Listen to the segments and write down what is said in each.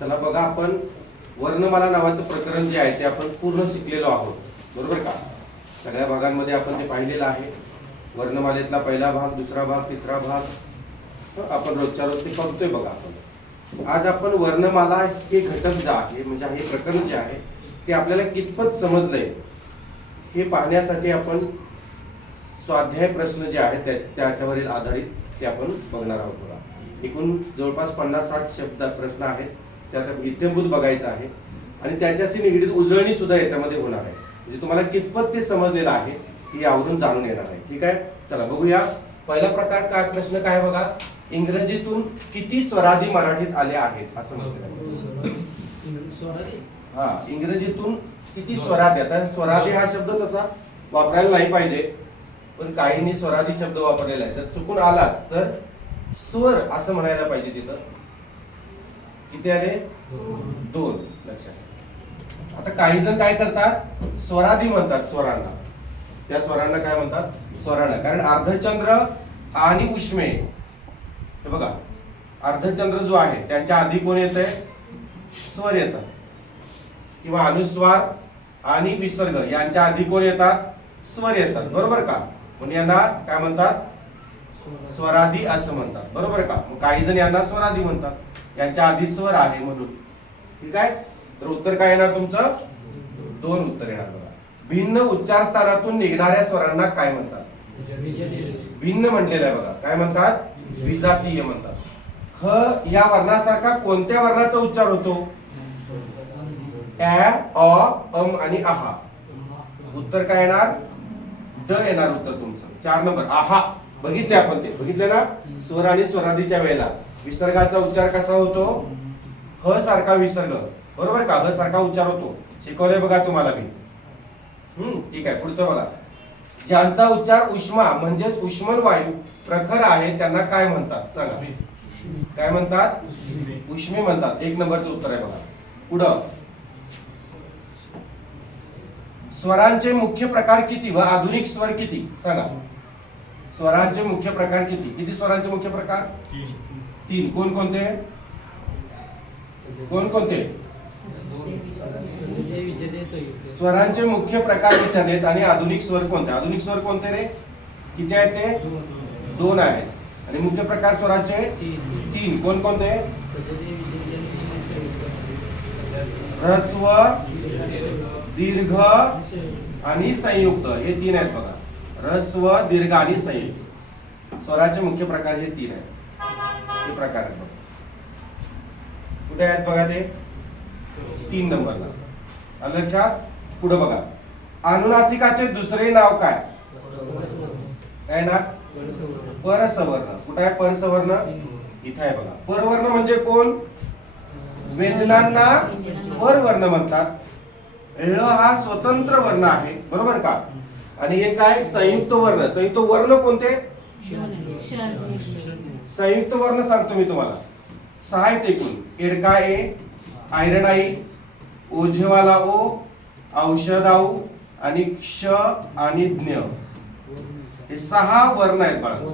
चला बघा, आपण वर्णमाला नावाचं प्रकरण जे आहे ते आपण पूर्ण शिकलेलो आहोत, बरोबर का? सगळ्या भागांमध्ये आपण ते पाहिलेलं आहे. वर्णमालेतला पहिला भाग, दुसरा भाग, तिसरा भाग आपण रोजच्या रोज ते बघतोय बघा. आपण आज आपण वर्णमाला हे घटक जे आहे, म्हणजे हे प्रकरण जे आहे ते आपल्याला कितपत समजलंय हे पाहण्यासाठी आपण स्वाध्याय प्रश्न जे आहेत त्याच्यावरील आधारित ते आपण बघणार आहोत बघा. एकूण जवळपास 50-60 शब्द प्रश्न आहेत, त्यात इत्यंभूत बघायचं आहे आणि त्याच्याशी निगडीत उजळणी सुद्धा याच्यामध्ये होणार आहे. म्हणजे तुम्हाला कितपत ते समजलेलं आहे हे यावरून जाणून येणार आहे. ठीक आहे, चला बघूया. पहिला प्रकार काय, प्रश्न काय बघा. इंग्रजीतून किती स्वरादी मराठीत आले आहेत असं म्हटलं. हा, इंग्रजीतून किती स्वरादी. आता स्वरादी हा शब्द तसा वापरायला नाही पाहिजे, पण काहींनी स्वरादी शब्द वापरलेला आहे. जर चुकून आलाच तर स्वर असं म्हणायला पाहिजे. तिथं किती आले? 2. लक्षात. आता काही जण काय करतात, स्वरादी म्हणतात स्वरांना. त्या स्वरांना काय म्हणतात? स्वरांना. कारण अर्धचंद्र आणि उष्मे, हे बघा, अर्धचंद्र जो आहे त्यांच्या आधी कोण येतंय? स्वर येतात. किंवा अनुस्वार आणि विसर्ग यांच्या आधी कोण येतात? स्वर येतात, बरोबर का? म्हणून यांना काय म्हणतात? स्वरादी असं म्हणतात, बरोबर का? मग काही जण यांना स्वरादी म्हणतात, यांच्या आधी स्वर आहे म्हणून. ठीक आहे, तर उत्तर काय येणार तुमचं? 2 उत्तर येणार बघा. भिन्न उच्चार स्थानातून निघणाऱ्या स्वरांना काय म्हणतात? भिन्न म्हटलेलं आहे बघा. काय म्हणतात? विजातीय म्हणतात. ख या वर्णासारखा कोणत्या वर्णाचा उच्चार होतो? अ, अ, अम आणि आहा. उत्तर काय येणार? ड येणार उत्तर तुमचं. 4 नंबर आहा. बघितले आपण, ते बघितले ना. स्वर आणि स्वरादीच्या वेळेला विसर्गाचा उच्चार कसा होतो? ह सारखा विसर्ग, बरोबर का? ह सारखा उच्चार होतो. शिकवलंय बघा तुम्हाला मी. ठीक आहे, पुढचं बघा. ज्यांचा उच्चार उष्मा म्हणजेच उष्मन वायू प्रखर आहे त्यांना काय म्हणतात? सांगा. काय म्हणतात? उष्मे म्हणतात. 1 नंबरचं उत्तर आहे बघा. पुढं, स्वरांचे मुख्य प्रकार किती व आधुनिक स्वर किती? सांगा. स्वरांचे मुख्य प्रकार किती? किती स्वरांचे मुख्य प्रकार? 3. कोणकोणते? कोणकोणते? स्वरांचे मुख्य प्रकार विचारलेत आणि आधुनिक स्वर कोणते? आधुनिक स्वर कोणते रे? किती आहेत ते? 2 आहेत. आणि मुख्य प्रकार स्वराचे 3. कोणकोणते? ह्रस्व, दीर्घ आणि संयुक्त, हे 3 आहेत बघा. ह्रस्व, दीर्घ आणि संयुक्त स्वराचे मुख्य प्रकार हे 3 आहेत. हे प्रकार आहेत बघा. कुठे आहेत बघा ते? 3 नंबरला. लक्षात. पुढे बघा. अनुनासिकाचे दुसरे नाव काय? काय ना? परसवर्ण. कुठे आहे परसवर्ण? इथे आहे बघा. परवर्ण म्हणजे कोण? व्यंजनांना परवर्ण म्हणतात. ळ हा स्वतंत्र वर्ण आहे, बरोबर का? आणि हे काय? संयुक्त वर्ण. संयुक्त वर्ण कोणते? संयुक्त वर्ण सांगतो मी तुम्हाला. 6 आहेत एकूण. एडका ए, आयरन आई, ओझेवाला ओ, औषधाऊ आणि क्ष आणि ज्ञ. हे 6 वर्ण आहेत बाळा.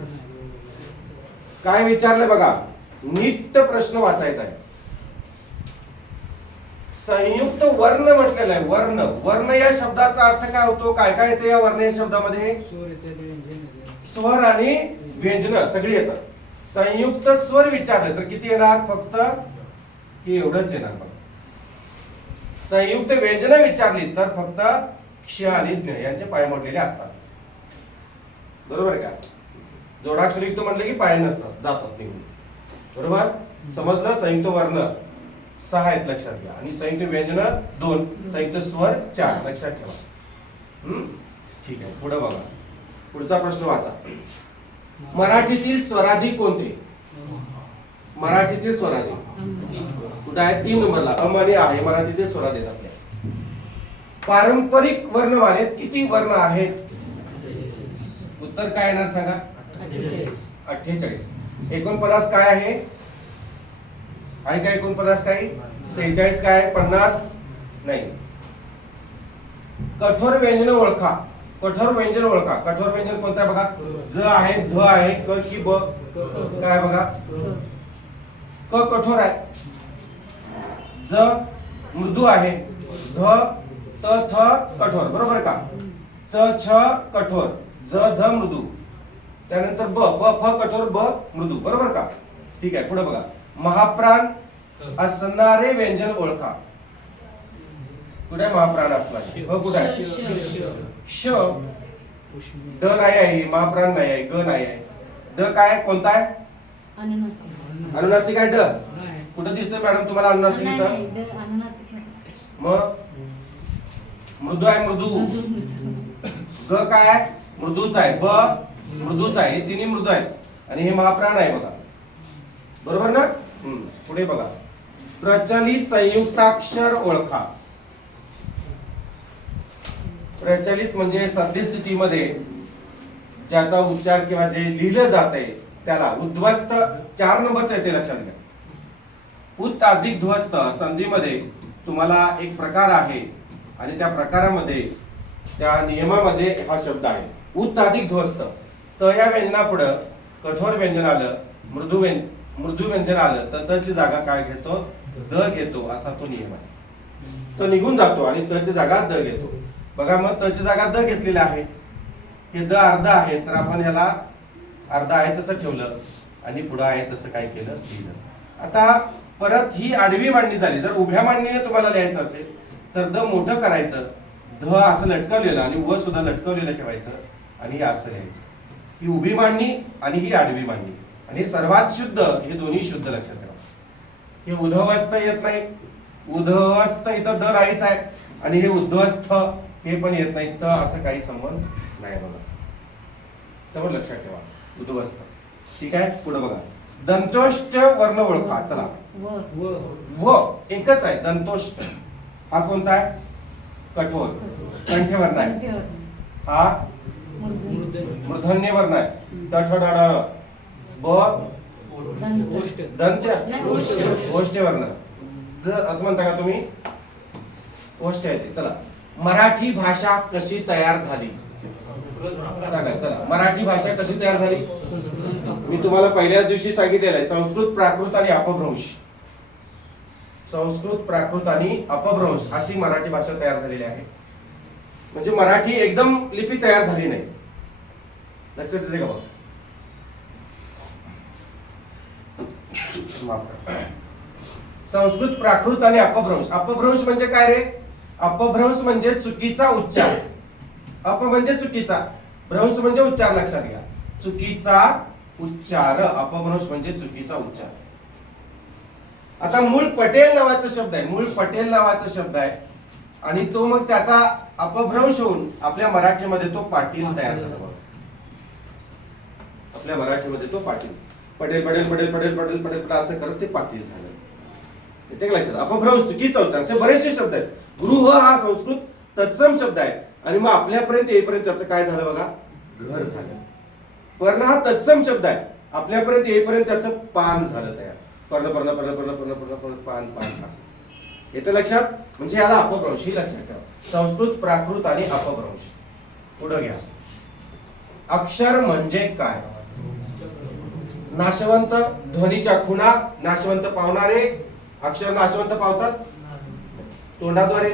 काय विचारले बघा, नीट प्रश्न वाचायचा आहे. संयुक्त वर्ण म्हटलेला आहे. वर्ण. वर्ण या शब्दाचा अर्थ काय होतो? काय काय येते या वर्ण या शब्दामध्ये? स्वर आणि व्यंजन सगळी येतात. संयुक्त स्वर विचारले तर किती येणार? फक्त हे एवढंच येणार बघा. संयुक्त व्यंजन विचारली तर फक्त क्ष आणि ज्ञ यांचे पाय मोडलेले असतात, बरोबर का? जोडाक्षर युक्त म्हटलं की पाय नसतात, जातात निघून, बरोबर? समजलं? संयुक्त वर्ण 6 आहेत, लक्षात घ्या. आणि संयुक्त व्यंजन 2, संयुक्त स्वर 4, लक्षात ठेवा. ठीक आहे, पुढे बघा. पुढचा प्रश्न वाचा. मराठीतील स्वरादी कोणते? मराठीतील स्वरादी कुठे आहे? 3 नंबरला. अम आणि आ हे मराठीतील स्वरादी आहेत आपल्या. पारंपरिक वर्णमालेत किती वर्ण आहेत? उत्तर काय येणार सांगा? 48. 49 काय आहे? आहे काय 49 काय? 46 काय? 50 नाही. कठोर व्यंजन ओळखा. कठोर व्यंजन ओळखा. कठोर व्यंजन कोणतं आहे बघा? ज आहे, ध आहे, क की ब? काय बघा? क कठोर आहे. ज मृदू आहे, ध त थ कठोर, बरोबर का? च छ कठोर, ज झ मृदू, त्यानंतर ब प फ कठोर, ब मृदू, बरोबर का? ठीक आहे, पुढे बघा. महाप्राण असणारे व्यंजन ओळखा. कुठे महाप्राण असणार? ब कुठे आहे? श, ड नाही आहे, महाप्राण नाही आहे, ग नाही आहे. ड काय कोणता आहे? अनुनासिक आहे. ड कुठे दिसतोय मॅडम तुम्हाला अनुनासिक इथं? मग मृदू आहे, मृदू. ग काय आहे? मृदूच आहे. ब मृदूच आहे. हे तिन्ही मृदू आहेत आणि हे महाप्राण आहे बघा, बरोबर ना? पुढे बघा. प्रचलित संयुक्ताक्षर ओळखा. प्रचलित म्हणजे सद्यस्थितीमध्ये ज्याचा उच्चार किंवा जे लिहिलं जातंय त्याला उद्ध्वस्त, 4 नंबरचं आहे ते लक्षात घ्या. उत् अधिक ध्वस्त संधीमध्ये तुम्हाला एक प्रकार आहे आणि त्या प्रकारामध्ये त्या नियमामध्ये हा शब्द आहे उत् अधिक ध्वस्त. त या व्यंजनापुढं कठोर व्यंजन आलं, मृदू व्यंजन आलं तर त ची जागा काय घेतो? द घेतो, असा तो नियम आहे. तो निघून जातो आणि त ची जागा द घेतो. बघा, मग त ची जागा द घेतलेली आहे. हे द अर्ध आहे तर आपण ह्याला अर्ध आहे तसं ठेवलं आणि पुढं आहे तसं काय केलं? लिहिलं. आता परत ही आडवी मांडणी झाली. जर उभ्या मांडणीने तुम्हाला लिहायचं असेल तर द मोठं करायचं, ध असं लटकवलेलं आणि व सुद्धा लटकवलेलं ठेवायचं आणि हे असं लिहायचं. ही उभी मांडणी आणि ही आडवी मांडणी. आणि सर्वात शुद्ध हे दोन्ही शुद्ध लक्षात ठेवा. हे उद्धवस्थ येत नाही, उद्धवस्थ इथं द नाहीच आहे आणि हे उद्धवस्थ हे पण येत नाही, तर असं काही संबंध नाही बघा. तर लक्षात ठेवा उद्धवस्थ. ठीक आहे, पुढे बघा. दंतोष्ट वर्ण ओळखा. चला, व एकच आहे. दंतोष्ट हा कोणता आहे? कठोर कंठ वर्ण आहे. हा मूर्धन्य वर्ण आहे. ट ठ ड ढ. ब दंत ओष्ठ वर्ण असं म्हणता का तुम्ही? ओष्ठ आहे ते. चला, मराठी भाषा कशी तयार झाली सांगा. चला, मराठी भाषा कशी तयार झाली? मी तुम्हाला पहिल्याच दिवशी सांगितलेलं आहे. संस्कृत, प्राकृत आणि अपभ्रंश. संस्कृत, प्राकृत आणि अपभ्रंश अशी मराठी भाषा तयार झालेली आहे. म्हणजे मराठी एकदम लिपी तयार झाली नाही. लक्षात येते का बघ? संस्कृत, प्राकृत आणि अपभ्रंश. अपभ्रंश म्हणजे काय रे? अपभ्रंश म्हणजे चुकीचा उच्चार. अप म्हणजे चुकीचा, भ्रंश म्हणजे उच्चार. लक्षात घ्या, चुकीचा उच्चार. अपभ्रंश म्हणजे चुकीचा उच्चार. आता मूळ पटेल नावाचा शब्द आहे. मूळ पटेल नावाचा शब्द आहे आणि तो मग त्याचा अपभ्रंश होऊन आपल्या मराठीमध्ये तो पाटील तयार झाला. आपल्या मराठीमध्ये तो पाटील, पटेल पटेल पटेल पटेल पटेल पटेल असं करत ते पाटील झालं. येते का लक्षात? अपभ्रंश, चुकीचा उच्चार, असे बरेचसे शब्द आहेत. गृह हा संस्कृत तत्सम शब्द आहे आणि मग आपल्यापर्यंत येईपर्यंत त्याचं काय झालं बघा? घर झालं. पर्ण हा तत्सम शब्द आहे. आपल्यापर्यंत येईपर्यंत त्याचं पान झालं तयार. पर्ण पर्ण पर्ण पर्ण पर्ण पर्ण पर्ण पान पान असं येतं लक्षात. म्हणजे याला अपभ्रंश ही लक्षात ठेवा. संस्कृत, प्राकृत आणि अपभ्रंश. पुढे घ्या. अक्षर म्हणजे काय? नाशवंत, ध्वनीच्या खुणा, नाशवंत पावणारे. अक्षर नाशवंत पावतात. तोंडाद्वारे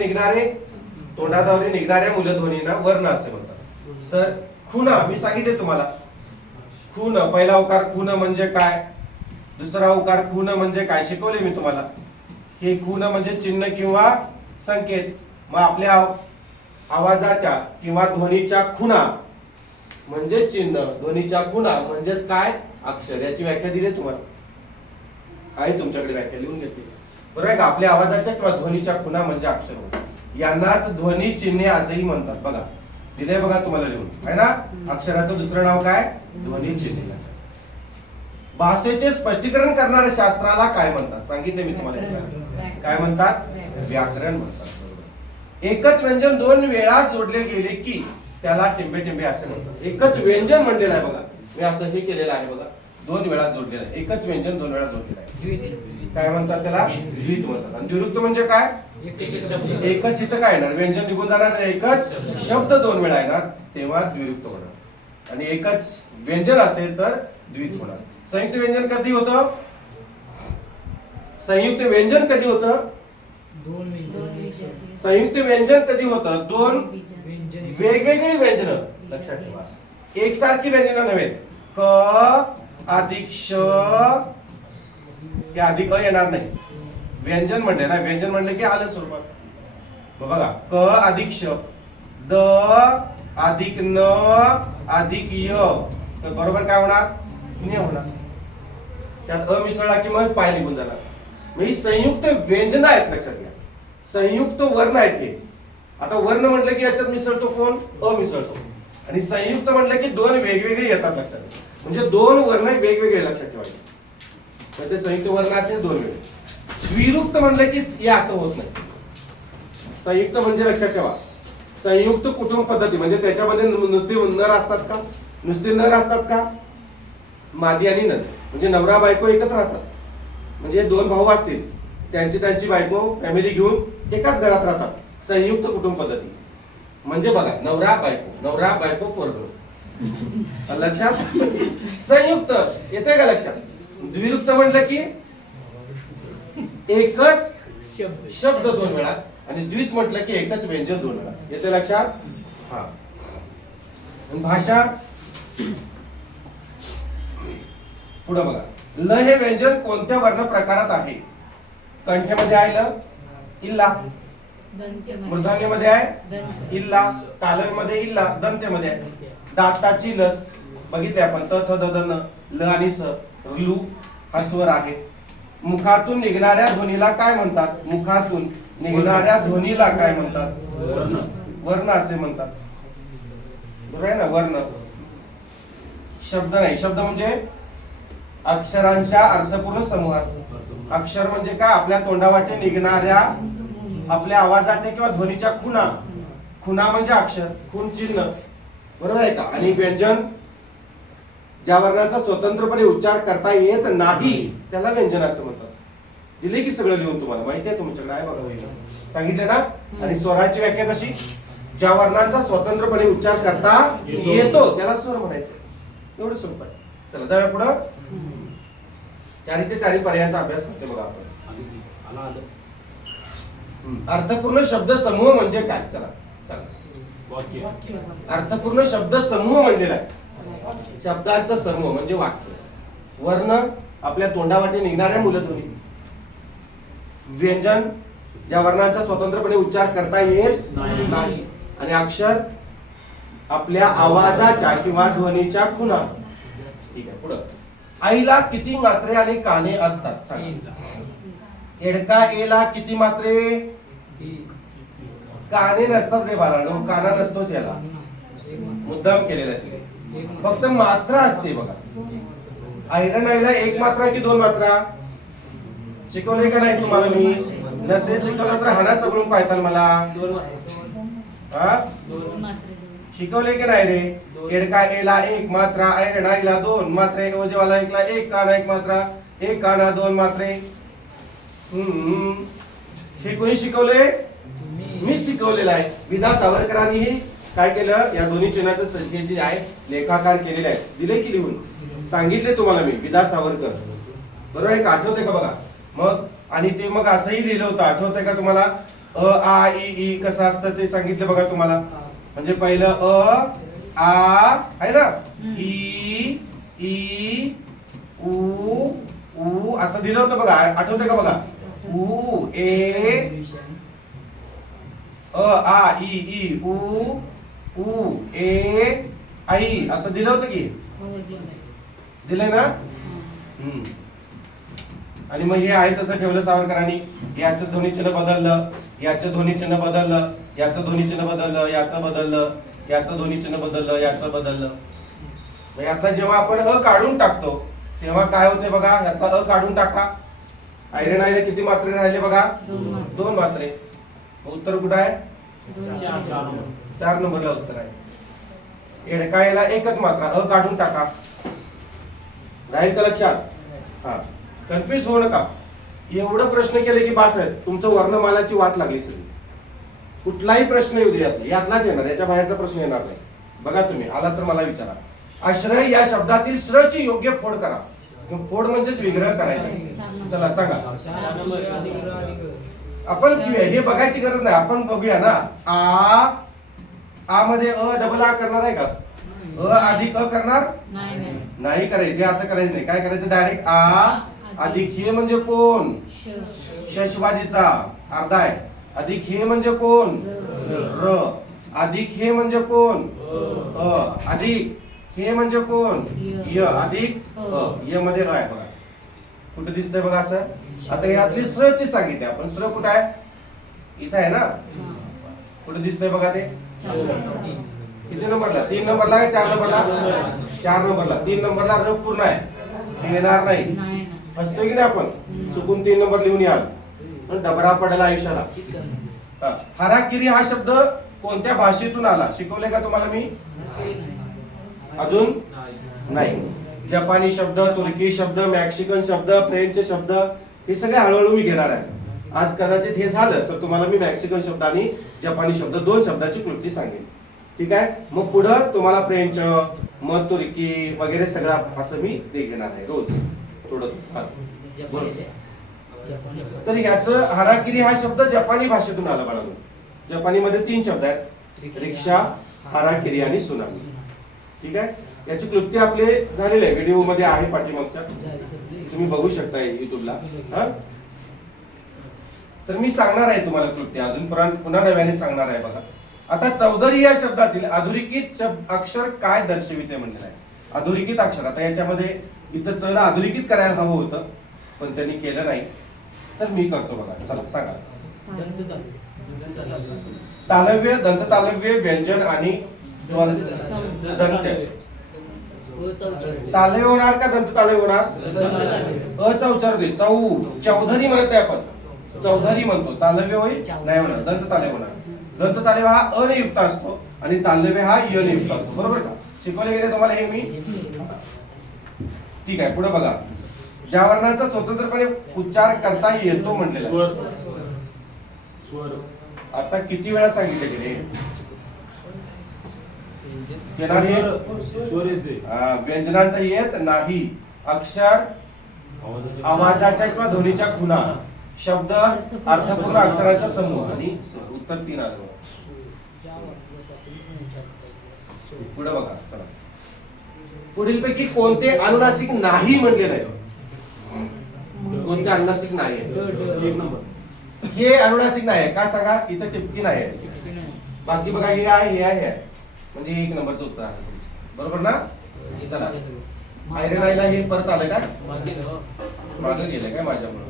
निघणाऱ्या मूलध्वनींना वर्ण असे म्हणतात. तर खुणा मी सांगितले तुम्हाला. खून, पहिला उकार खून म्हणजे काय, दुसरा उकार खून म्हणजे काय शिकवले मी तुम्हाला. हे खून म्हणजे चिन्ह किंवा संकेत. मग आपल्या आवाजाच्या किंवा ध्वनीच्या खुणा म्हणजे चिन्ह, ध्वनीच्या खुणा म्हणजेच काय? अक्षर. याची व्याख्या दिली तुम्हाला आहे, तुमच्याकडे व्याख्या लिहून घेतली बरोबर आहे का? आपल्या आवाजाच्या किंवा ध्वनीच्या खुणा म्हणजे अक्षर. यांनाच ध्वनी चिन्हे असेही म्हणतात. बघा दिले बघा तुम्हाला लिहून, आहे ना? अक्षराचं दुसरं नाव काय? ध्वनी चिन्हे. भाषेचे स्पष्टीकरण करणाऱ्या शास्त्राला काय म्हणतात? सांगितले मी तुम्हाला. काय म्हणतात? व्याकरण म्हणतात. एकच व्यंजन 2 वेळा जोडले गेले की त्याला टिंबे टिंबे असे म्हणतात. एकच व्यंजन म्हणलेलं आहे बघा, मी असं हे केलेलं आहे बघा. 2 वेळा जोडलेलं आहे. एकच व्यंजन 2 वेळा जोडलेलं आहे. काय म्हणतात त्याला? द्वित म्हणतात. आणि द्विरुक्त म्हणजे काय? एकच. इथं काय येणार? व्यंजन निघून जाणार. एकच शब्द 2 वेळा येणार तेव्हा द्विरुक्त होणार. आणि एकच व्यंजन असेल तर द्वित होणार. संयुक्त व्यंजन कधी होतं? संयुक्त व्यंजन कधी होतं? संयुक्त व्यंजन कधी होतं? दोन वेगवेगळी व्यंजन. लक्षात ठेवा, एकसारखी व्यंजन नव्हे. क अधिक श, हे अधिक अ येणार नाही. व्यंजन म्हणले ना, व्यंजन म्हणले की आलं स्वरूपात. बघा, क अधिक श, द अधिक न अधिक य, तर बरोबर काय होणार? न होणार. त्यात अ मिसळला की मग पाय निघून जाणार. मग ही संयुक्त व्यंजन आहेत, लक्षात घ्या. संयुक्त वर्ण आहेत हे. आता वर्ण म्हटलं की याच्यात मिसळतो कोण? अ मिसळतो. आणि संयुक्त म्हटलं की दोन वेगवेगळे येतात, लक्षात घ्या. म्हणजे दोन वर्ण वेगवेगळे लक्षात ठेवायचे. म्हणजे संयुक्त वर्ण असेल दोन वेगळे. द्विरुक्त म्हटलं की हे असं होत नाही. संयुक्त म्हणजे लक्षात ठेवा, संयुक्त कुटुंब पद्धती म्हणजे त्याच्यामध्ये नुसते नर असतात का? नुसते नर असतात का? मादी आणि नर म्हणजे नवरा बायको एकत्र राहतात. म्हणजे दोन भाऊ असतील, त्यांची बायको फॅमिली घेऊन एकाच घरात राहतात. संयुक्त कुटुंब पद्धती म्हणजे बघा, नवरा बायको पोरग. लक्षात? संयुक्त येते का लक्षात? द्विरुक्त म्हटलं की एकच शब्द दोन वेळा, आणि द्वित म्हटलं की एकच व्यंजन दोन वेळा. येते लक्षात? हा. भाषा पुढे बघा, ल हे व्यंजन कोणत्या वर्ण प्रकारात आहे? कंठ्यामध्ये आहे ल, इल्ला. मूर्धन्यमध्ये आहे इल्ला, तालव्यामध्ये इल्ला, दंत्यामध्ये आहे. दाताची लस बघितले आपण, त थ द द न, ल आणि स, लू हा स्वर आहे. मुखातून निघणाऱ्या ध्वनीला काय म्हणतात? मुखातून निघणाऱ्या ध्वनीला काय म्हणतात? वर्ण. वर्ण असे म्हणतात. बरोबर आहे ना? वर्ण. शब्द नाही. शब्द म्हणजे अक्षरांच्या अर्थपूर्ण समूहाचा. अक्षर म्हणजे काय? आपल्या तोंडावाटे निघणाऱ्या आपल्या आवाजाच्या किंवा ध्वनीच्या खुणा. खुणा म्हणजे अक्षर, खून चिन्ह. बरोबर आहे का? आणि व्यंजन ज्या वर्णाचा स्वतंत्रपणे उच्चार करता येत नाही त्याला व्यंजन असं म्हणतात. दिले की सगळं लिहून, तुम्हाला माहिती आहे, तुमच्याकडे आहे बघा, सांगितले ना. आणि स्वराची व्याख्या कशी? ज्या वर्णाचा स्वतंत्रपणे उच्चार करता येतो त्याला स्वर म्हणायचं. एवढं सोपं आहे. चला जाऊया पुढं. चारीचे चारी पर्यायाचा अभ्यास करते बघा आपण. अर्थपूर्ण शब्द समूह म्हणजे काय? चला अर्थपूर्ण शब्द समूह म्हणजे काय? शब्दांचा समूह म्हणजे वाक्य. वर्ण आपल्या तोंडावाटे निघणाऱ्या मूलध्वनी. व्यंजन ज्या वर्णाचा स्वतंत्रपणे उच्चार करता येत नाही. आणि अक्षर आपल्या आवाजाच्या किंवा ध्वनीच्या खुणा. ठीक आहे, पुढं. आईला किती मात्रे आणि काने असतात? सांगा. एडका एला किती मात्रे? काने नसतात रे बाळांनो, काना नसतोच याला, मुद्दाम केलेला आहे. फक्त मात्रा असते बघा. ऐरण आईला एक मात्रा की दोन मात्रा? शिकवले का नाही तुम्हाला मी? नसेल शिकवलं तर हाना चगळून पाहताल मला. हा, शिकवले की नाही रे? एडका एला एक मात्रा, ऐरण आईला दोन मात्रे, ओजेवाला एकला एक काना एक मात्रा, एक काना दोन मात्रे. हे कोणी शिकवले? मी शिकवलेलं आहे. विधा सावरकरांनी काय केलं? या दोन्ही चिन्हाचं संख्येचे जे आहे लेखाकार केलेले आहे. दिले की लिहून? सांगितले तुम्हाला मी, विधा सावरकर. बरोबर आहे का? आठवते का बघा? मग आणि ते मग असंही लिहिलं होतं, आठवतंय का तुम्हाला? अ आ इ ई कसं असतं ते सांगितलं बघा तुम्हाला. म्हणजे पहिलं अ आ आहे ना, ई ई उ उ असं दिलं होतं बघा. आठवतंय का बघा? उ ए अ आ इ ई उ उ ए आई असं दिलं होतं की? दिलंय ना? आणि मग हे आहे तसं ठेवलं सावरकरांनी. याचं ध्वनी चिन्ह बदललं, याचं ध्वनी चिन्ह बदललं, याचं ध्वनी चिन्ह बदललं, याचं बदललं, याचं ध्वनी चिन्ह बदललं, याचं बदललं. मग यातला जेव्हा आपण अ काढून टाकतो तेव्हा काय होते बघा? यातला अ काढून टाका. ऐरण आईला किती मात्रे राहिले बघा? दोन मात्रे. उत्तर कुठं आहे? 4 नंबरला उत्तर आहे. एडकायला एकच मात्रा, अ काढून टाका. राहील का लक्षात? हा, कन्फ्युज होऊ नका. एवढं प्रश्न केले की बास आहे, तुमचं वर्णमालाची वाट लागली सगळी. कुठलाही प्रश्न येऊ दे यातलाच येणार, याच्या बाहेरचा प्रश्न येणार नाही. बघा तुम्ही आला तर मला विचारा. आश्रय या शब्दातील श्रची योग्य फोड करा. फोड म्हणजेच विग्रह करायचा. चला सांगा. आपण हे बघायची गरज नाही, आपण बघूया ना. आ मध्ये डबल आ करणार आहे का? अधिक करणार नाही करायचे, असं करायचं नाही. काय करायचं? डायरेक्ट अधिक हे म्हणजे कोण? शशवाजीचा अर्धा आहे. अधिक हे म्हणजे कोण? र. अधिक हे म्हणजे कोण? अधिक हे म्हणजे कोण? य. अधिक य मध्ये आहे बघा. कुठे दिसतंय बघा असं? आता यातली स्रची सांगितली आपण. स्र कुठे आहे? इथं आहे ना. कुठे दिसतंय बघा ते? किती नंबरला? 3 नंबरला आहे, 4 नंबरला? 4 नंबरला. 3 नंबरला र पूर्ण आहे, ते येणार नाही. असतोय की नाही आपण? चुकून 3 नंबर लिहून याल पण डबरा पडेल आयुष्याला. हाराकिरी हा शब्द कोणत्या भाषेतून आला? शिकवले का तुम्हाला मी? अजून नाही. जपानी शब्द, तुर्की शब्द, मेक्सिकन शब्द, फ्रेंच शब्द, हे सगळे हळूहळू मी घेणार आहे. आज कदाचित हे झालं तर तुम्हाला मी मेक्सिकन शब्द आणि जपानी शब्द 2 शब्दाची क्लृप्ती सांगेन. ठीक आहे. मग पुढं तुम्हाला फ्रेंच, मग तुर्की वगैरे सगळं असं मी ते घेणार आहे रोज थोडं. तर याचं हाराकिरी हा शब्द जपानी भाषेतून आला बाळांनो. जपानी मध्ये 3 शब्द आहेत, रिक्षा, हाराकिरी आणि सुनामी. ठीक आहे. याची क्लृप्ती आपले झालेले आहे, व्हिडिओ मध्ये आहे पाठीमागच्या, तुम्ही बघू शकता युट्यूबला. तर मी सांगणार आहे तुम्हाला क्लृप्ती अजून पुन्हा नव्याने सांगणार आहे बघा. आता चौधरी या शब्दातील अधोरेखित अक्षर काय दर्शविते म्हणलेलं आहे. अधोरेखित अक्षर, आता याच्यामध्ये इथं चला अधोरेखित करायला हवं होतं पण त्यांनी केलं नाही, तर मी करतो बघा. चला सांगा. तालव्य, दंत तालव्य, व्यंजन आणि दंत्य. तालव्य होणार का दंत तालव्य होणार? अचा उच्चार दे. चौधरी म्हणत नाही आपण, चौधरी म्हणतो. तालव्य होईल नाही होणार, दंत तालव्य होणार. दंत तालव्य हा अ ने युक्त असतो आणि तालव्य हा य ने युक्त असतो. बरोबर का? शिकवले गेले तुम्हाला हे मी. ठीक आहे. पुढे बघा. ज्या वर्णाचा स्वतंत्रपणे उच्चार करता येतो म्हटलेला. आता किती वेळा सांगितले गेले? व्यंजनांचा येत नाही. अक्षर आवाजाच्या किंवा ध्वनीच्या खुणा, शब्द अर्थपूर्ण अक्षरांचा समूह आणि उत्तर 3 आलं. पुढे बघा. चला. पुढील पैकी कोणते अनुनासिक नाही म्हणलेलं आहे? कोणते अनुनासिक नाही आहे? 1 नंबर. हे अनुनासिक नाही आहे का सांगा? इथं टिपकी नाही आहे. बाकी बघा हे आहे, हे आहे, म्हणजे 1 नंबरचं उत्तर आहे. बरोबर ना? चला. आयरन आयला हे परत आलं का? मागे गेलं काय माझ्यामुळे?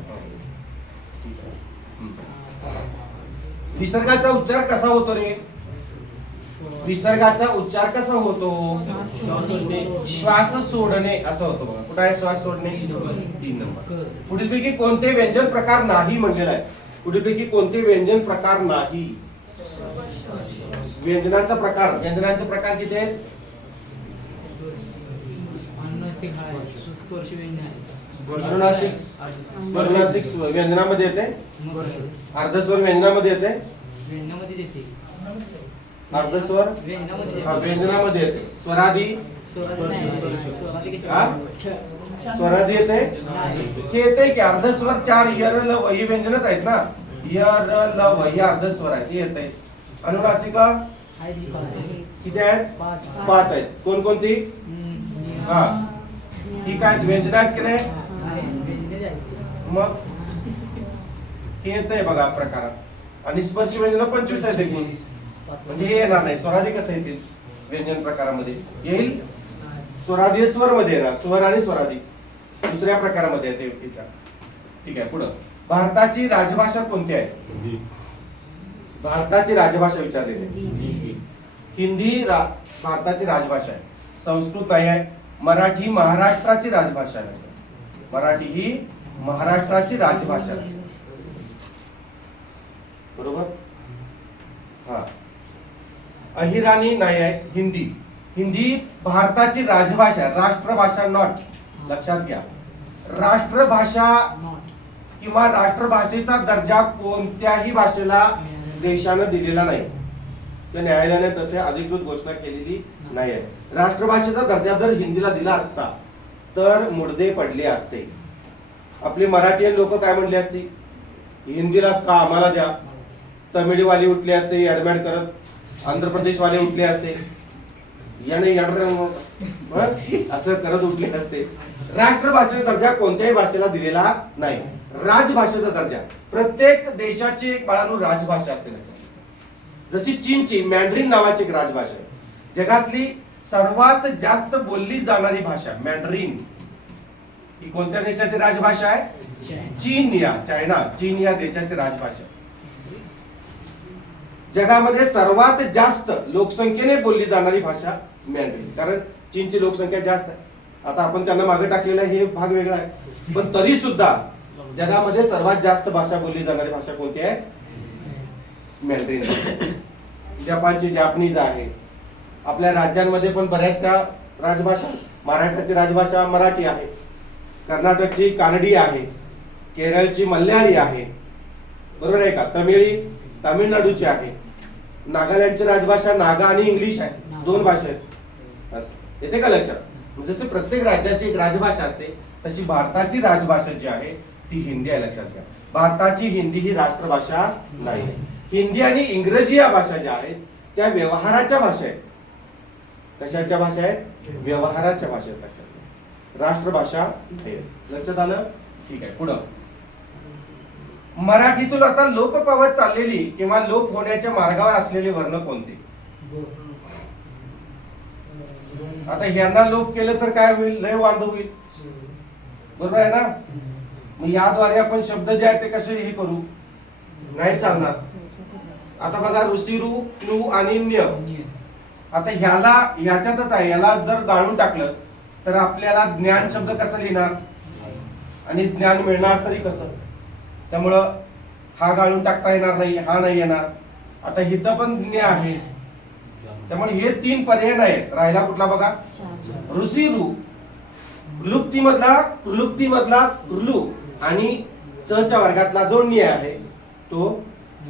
विसर्गाचा उच्चार कसा होतो रे? विसर्गाचा उच्चार कसा होतो? श्वास सोडणे असा होतो बघा. कुठे आहे श्वास सोडणे? 3 नंबर. पुढीलपैकी कोणते व्यंजन प्रकार नाही म्हणलेला आहे? पुढीलपैकी कोणते व्यंजन प्रकार नाही? व्यंजनाचा प्रकार, व्यंजनाचे प्रकार किती आहेत? अनुनासिक व्यंजनामध्ये येते, अर्धस्वर व्यंजनामध्ये येते, अर्धस्वर व्यंजनामध्ये येते, स्वरादी स्वरादी येते. हे येते की अर्धस्वर 4 य र ल हे व्यंजनच आहेत ना. य र ल व हे अर्धस्वर आहेत, हे येते. अनुनासिका किती आहेत? 5 आहेत. कोणकोणती? हा, ही काय व्यंजन आहेत की नाही? मग हे येतंय बघा प्रकारात. आणि स्पर्श व्यंजन 25 आहेत एकूण, म्हणजे हे येणार नाही. स्वरादी कसं येतील व्यंजन प्रकारामध्ये? येईल स्वरादी स्वर मध्ये येणार, स्वर आणि स्वरादी दुसऱ्या प्रकारामध्ये येते. ठीक आहे. पुढं. भारताची राजभाषा कोणती आहे? भारताची राजभाषा विचारलेली. हिंदी भारताची राजभाषा आहे. संस्कृत आहे. मराठी महाराष्ट्राची राजभाषा आहे. मराठी ही महाराष्ट्राची राजभाषा आहे. बरोबर. हा. अहिराणी नाही आहे. हिंदी, हिंदी भारताची राजभाषा आहे, राष्ट्रभाषा नॉट. लक्षात घ्या. राष्ट्रभाषा किंवा राष्ट्रभाषेचा दर्जा कोणत्याही भाषेला देशानं दिलेला नाही. त्या न्यायालयाने तसे अधिकृत घोषणा केलेली नाही आहे. राष्ट्रभाषेचा दर्जा जर हिंदीला दिला असता तर मुडदे पडले असते. आपले मराठीयन लोक काय म्हणले असते? हिंदीलाच का आम्हाला द्या. तमिळवाले उठले असते ऍडमिट करत, आंध्र प्रदेशवाले उठले असते याने असं करत उठले असते. राष्ट्रभाषेचा दर्जा कोणत्याही भाषेला दिलेला नाही. राजभाषेचा दर्जा प्रत्येक देशाची एक बाळानू राजभाषा असते. जशी चीनची मॅन्ड्रिन नावाची एक राजभाषा आहे. जगातली सर्वात जास्त बोलली जाणारी भाषा मॅन्ड्रिन ही कोणत्या देशाची राजभाषा आहे? चीन या देशाची राजभाषा. जगामध्ये सर्वात जास्त लोकसंख्येने बोलली जाणारी भाषा मॅन्ड्रिन, कारण चीनची लोकसंख्या जास्त आहे. आता आपण त्यांना मागे टाकलेला हे भाग वेगळा आहे, पण तरी सुद्धा जगामध्ये सर्वात जास्त भाषा बोलली जाणारी भाषा कोणती आहे? मॅन्ड्रिन. जपानची जापनीज आहे. आपल्या राज्यांमध्ये पण बऱ्याचशा राजभाषा, महाराष्ट्राची राजभाषा मराठी आहे, कर्नाटकची कानडी आहे, केरळची मल्याळी आहे, बरोबर आहे का? तामिळनाडूची आहे. नागालँडची राजभाषा नागा आणि इंग्लिश आहे, 2 भाषा आहेत. असं येते का लक्षात? जसं प्रत्येक राज्याची एक राजभाषा असते तशी भारताची राजभाषा जी आहे ती हिंदी आहे. लक्षात घ्या, भारताची हिंदी ही राष्ट्रभाषा नाही. हिंदी आणि इंग्रजी या भाषा ज्या आहेत त्या व्यवहाराच्या भाषा आहेत. कशाच्या भाषा आहेत? व्यवहाराच्या भाषा आहेत. लक्षात घ्या, राष्ट्रभाषा आहे. लक्षात आलं? ठीक आहे. पुढं मराठीतून आता लोप पावत चाललेली किंवा लोप होण्याच्या मार्गावर असलेले वर्ण कोणते? आता ह्यांना लोप केलं तर काय होईल? लय वांद होईल, बरोबर आहे ना? मग याद्वारे आपण शब्द जे आहेत ते कसे हे करू? नाही चालणार. आता बघा ऋषी रु नु आणि न्य. आता ह्याला याच्यातच आहे, याला जर गाळून टाकलं तर आपल्याला ज्ञान शब्द कसा लिहिणार आणि ज्ञान मिळणार तरी कसं? त्यामुळं हा गाळून टाकता येणार नाही, हा नाही येणार. आता हिथं पण ज्ञ आहे, त्यामुळे हे 3 पर्याय नाहीत. राहिला कुठला बघा? ऋषी रु. कृलुप्ती मधला कृलु आणि च च्या वर्गातला जो न्य आहे तो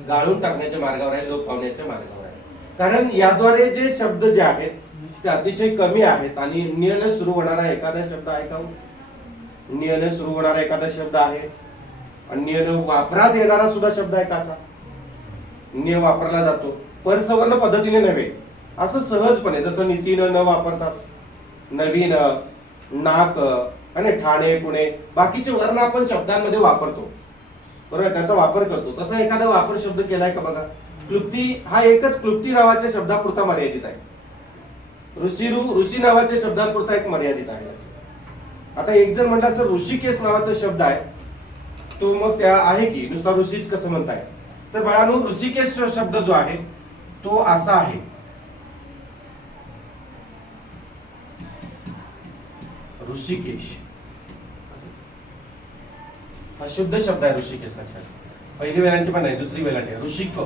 गाळून टाकण्याच्या मार्गावर आहे, लोप पावण्याच्या मार्गावर आहे. कारण याद्वारे जे शब्द जे आहेत ते अतिशय कमी आहेत. आणि न्यने सुरू होणारा एखादा शब्द आहे का? न्यने सुरू होणारा एखादा शब्द आहे आणि न्यने वापरात येणारा सुद्धा शब्द आहे का? असा न्य वापरला जातो परसवर्ण पद्धतीने नव्हे, असं सहजपणे. जसं नीतीनं न वापरतात, नवीन, नाक आणि ठाणे, पुणे, बाकीचे वर्ण आपण शब्दांमध्ये वापरतो, बरोबर? त्याचा वापर करतो. तसा एखादा वापर शब्द केलाय का बघा? क्लुप्ती हा एकच क्लुप्ती नावाच्या शब्दापुरता मर्यादित आहे. ऋषी नावाच्या शब्दापुरता एक मर्यादित आहे. आता एक जर म्हटलं सर ऋषिकेश नावाचा शब्द आहे तो मग त्या आहे की नुसता ऋषीच कसं म्हणताय? तर बाळांनो ऋषिकेश शब्द जो आहे तो असा आहे. ऋषिकेश हा शुद्ध शब्द आहे. ऋषिकेश लक्षात, पहिली वेलांटी पण नाही, दुसरी वेलांटी आहे. ऋषिक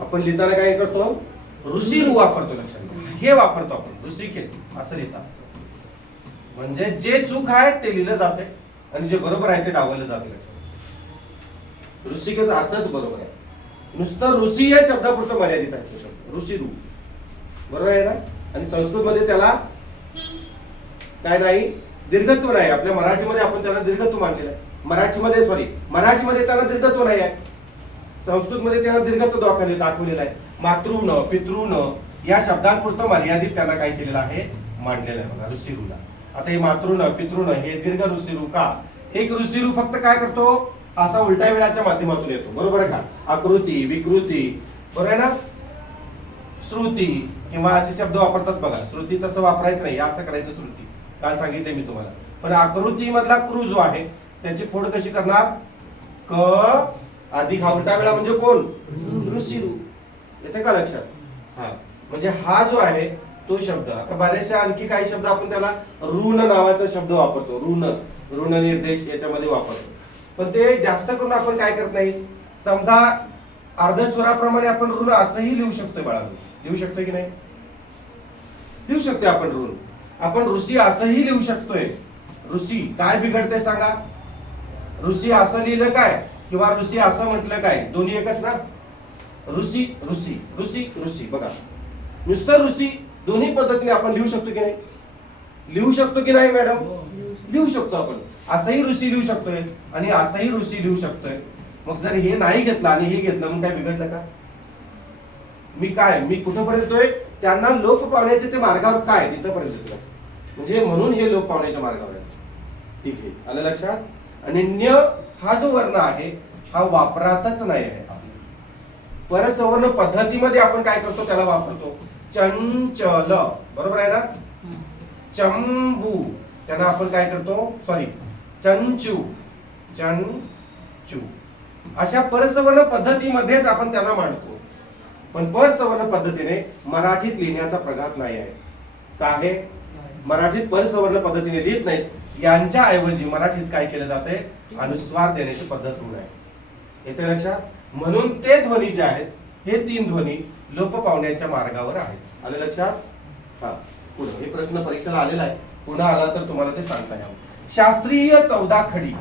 आपण लिहिताना काय करतो? ऋषी वापरतो. लक्षात हे वापरतो आपण ऋषिकेश असं लिहितात. म्हणजे जे चूक आहे ते लिहिलं जाते आणि जे बरोबर आहे ते डावलं जाते. लक्षात, ऋषिकेश असंच बरोबर आहे. नुसतं ऋषी या शब्दापुरतं मर्यादित आहे तो शब्द ऋषी रू, बरोबर आहे ना? आणि संस्कृत मध्ये त्याला काय नाही, दीर्घत्व नाही. आपल्या मराठीमध्ये आपण त्याला दीर्घत्व मानलेलं आहे. मराठीमध्ये त्याला दीर्घत्व नाही आहे. संस्कृतमध्ये त्याला दीर्घत्व दाखवलेलं आहे. मातृन पितृन या शब्दांपुरतं मर्यादित त्यांना काय केलेलं आहे? मांडलेलं आहे बघा ऋषीरूला. आता हे मातृन पितृन हे दीर्घ ऋषीरू का? एक ऋषीरू फक्त काय करतो? असा उलटा वेळाच्या माध्यमातून येतो, बरोबर आहे का? आकृती, विकृती, बरोबर आहे ना? श्रुती किंवा असे शब्द वापरतात बघा. श्रुती तसं वापरायचं नाही, असं करायचं श्रुती, काल सांगितले मी तुम्हाला. पण आकृती मधला क्रू जो आहे त्याची फोड कशी करणार? क अधिक हा उलटा वेळा म्हणजे कोण? ऋषीरू. येते का लक्षात? हा, म्हणजे हा जो आहे तो शब्द. आता बरेचसे आणखी काही शब्द आपण त्याला ऋण नावाचा शब्द वापरतो. ऋण निर्देश याच्यामध्ये वापरतो. पण ते जास्त करून आपण काय करत नाही. समजा अर्धस्वराप्रमाणे आपण ऋण असंही लिहू शकतोय बाळांनो. लिहू शकतोय की नाही? लिहू शकतोय आपण ऋण. आपण ऋषी असंही लिहू शकतोय. ऋषी काय बिघडतंय सांगा? ऋषी असं लिहिलं काय किंवा ऋषी असं म्हटलं काय? दोन्ही एकच ना? ऋषी ऋषी ऋषी ऋषी बघा, नुसतं ऋषी दोन्ही पद्धतीने आपण लिहू शकतो की नाही? लिहू शकतो की नाही मॅडम? लिहू शकतो आपण. असंही ऋषी लिहू शकतोय आणि असंही ऋषी लिहू शकतोय. मग जर हे नाही घेतलं आणि हे घेतलं मग काय बिघडलं का? मी कुठंपर्यंत येतोय? त्यांना लोप पावण्याचे ते मार्गावर काय तिथंपर्यंत येतोय. म्हणजे म्हणून हे लोप पावण्याच्या मार्गावर आहे. ठीक आहे, आलं लक्षात? आणि न्य हा जो वर्ण आहे हा वापरातच नाही आहे. परसवर्ण पद्धतीमध्ये आपण काय करतो त्याला वापरतो. चंचल, बरोबर आहे ना? चंबू त्यांना आपण काय करतो, सॉरी चंचू, चंचू अशा परसवर्ण पद्धतीमध्येच आपण त्यांना मांडतो. पण परसवर्ण पद्धतीने मराठीत लिहिण्याचा प्रघात नाही आहे. का आहे? मराठीत परसवर्ण पद्धतीने लिहित नाहीत. यांच्या ऐवजी मराठीत काय केलं जाते, अनुस्वार देण्याची पद्धत होऊन आहे. येते लक्षात? म्हणून ते ध्वनी जे आहेत हे 3 ध्वनी लोप पावण्याच्या मार्गावर आहेत. आले लक्षात? हा, पुढे हे प्रश्न परीक्षेला आलेला आहे. पुन्हा आला तर तुम्हाला ते सांगता यावं. शास्त्रीय 14 खडी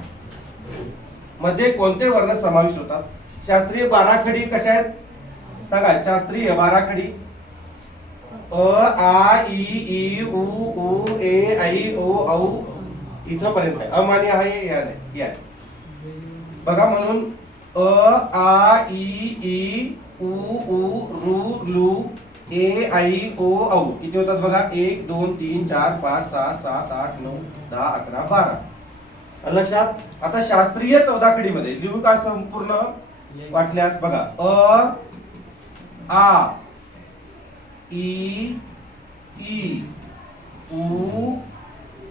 मध्ये कोणते वर्ण समाविष्ट होतात? शास्त्रीय 12 खडी कशा आहेत सांगा? शास्त्रीय 12 खडी अ आ इ ई उ ऊ ए ऐ ओ औ इथं पर्यंत आहे. अमानी आहे या नाही या बघा. म्हणून अ आ इ ई उ ऊ रू लू ए ऐ ओ औ किती होतात बघा? 1 2 3 4 5 6 7 8 9 10 11 12. लक्षात? आता शास्त्रीय 14 खडी मध्ये लिहू का संपूर्ण वाटल्यास बघा. अ आ ई ई उ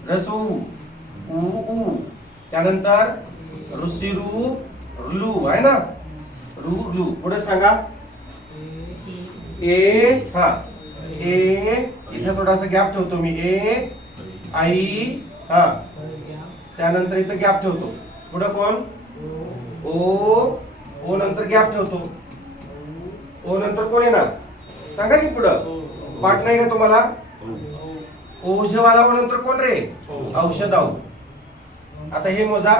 रसू उ ऊ त्यानंतर ऋषिरू लू आहे ना, रू लू. पुढे सांगा ए, हा ए इथे थोडासा गॅप ठेवतो मी. ए आई, हा त्यानंतर इथं गॅप ठेवतो. पुढे कोण? ओ नंतर गॅप ठेवतो. ओ नंतर कोण येणार सांगा की? पुढं पाठ नाही का तुम्हाला? ओझवाला ओ नंतर कोण रे? औषधाऊ. आता हे मोजा.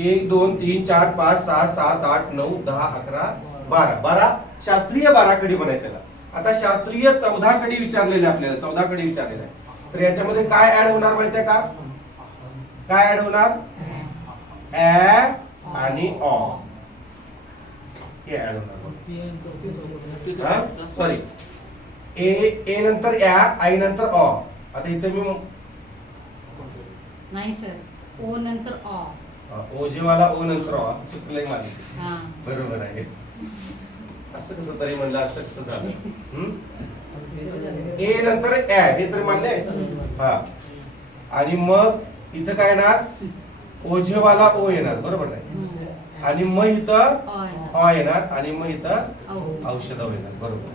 1 2 3 4 5 6 7 8 9 10 11 12. 12 शास्त्रीय 12 कडी म्हणायचं का? आता शास्त्रीय 14 कडी विचारलेले आपल्याला. 14 कडी विचारलेला आहे. तर याच्यामध्ये काय ऍड होणार माहितीये का? काय ऍड होणार? ऍ आणि ऑ हे ऍड होणार. सॉरी ए नंतर या, आई नंतर ऑ. आता इथे मी नाही सर, ओ नंतर ऑ. ओजेवाला ओ नंतर ऑ चुकलंय माझे. बरोबर आहे. असं कसं तरी म्हणलं, असं कसं झालं? ए नंतर ऍ हे तरी मानले. हा आणि मग इथं काय येणार? ओझेवाला ओ येणार, बरोबर आहे. आणि मग इथं ऑ येणार आणि मग इथं औषध येणार, बरोबर.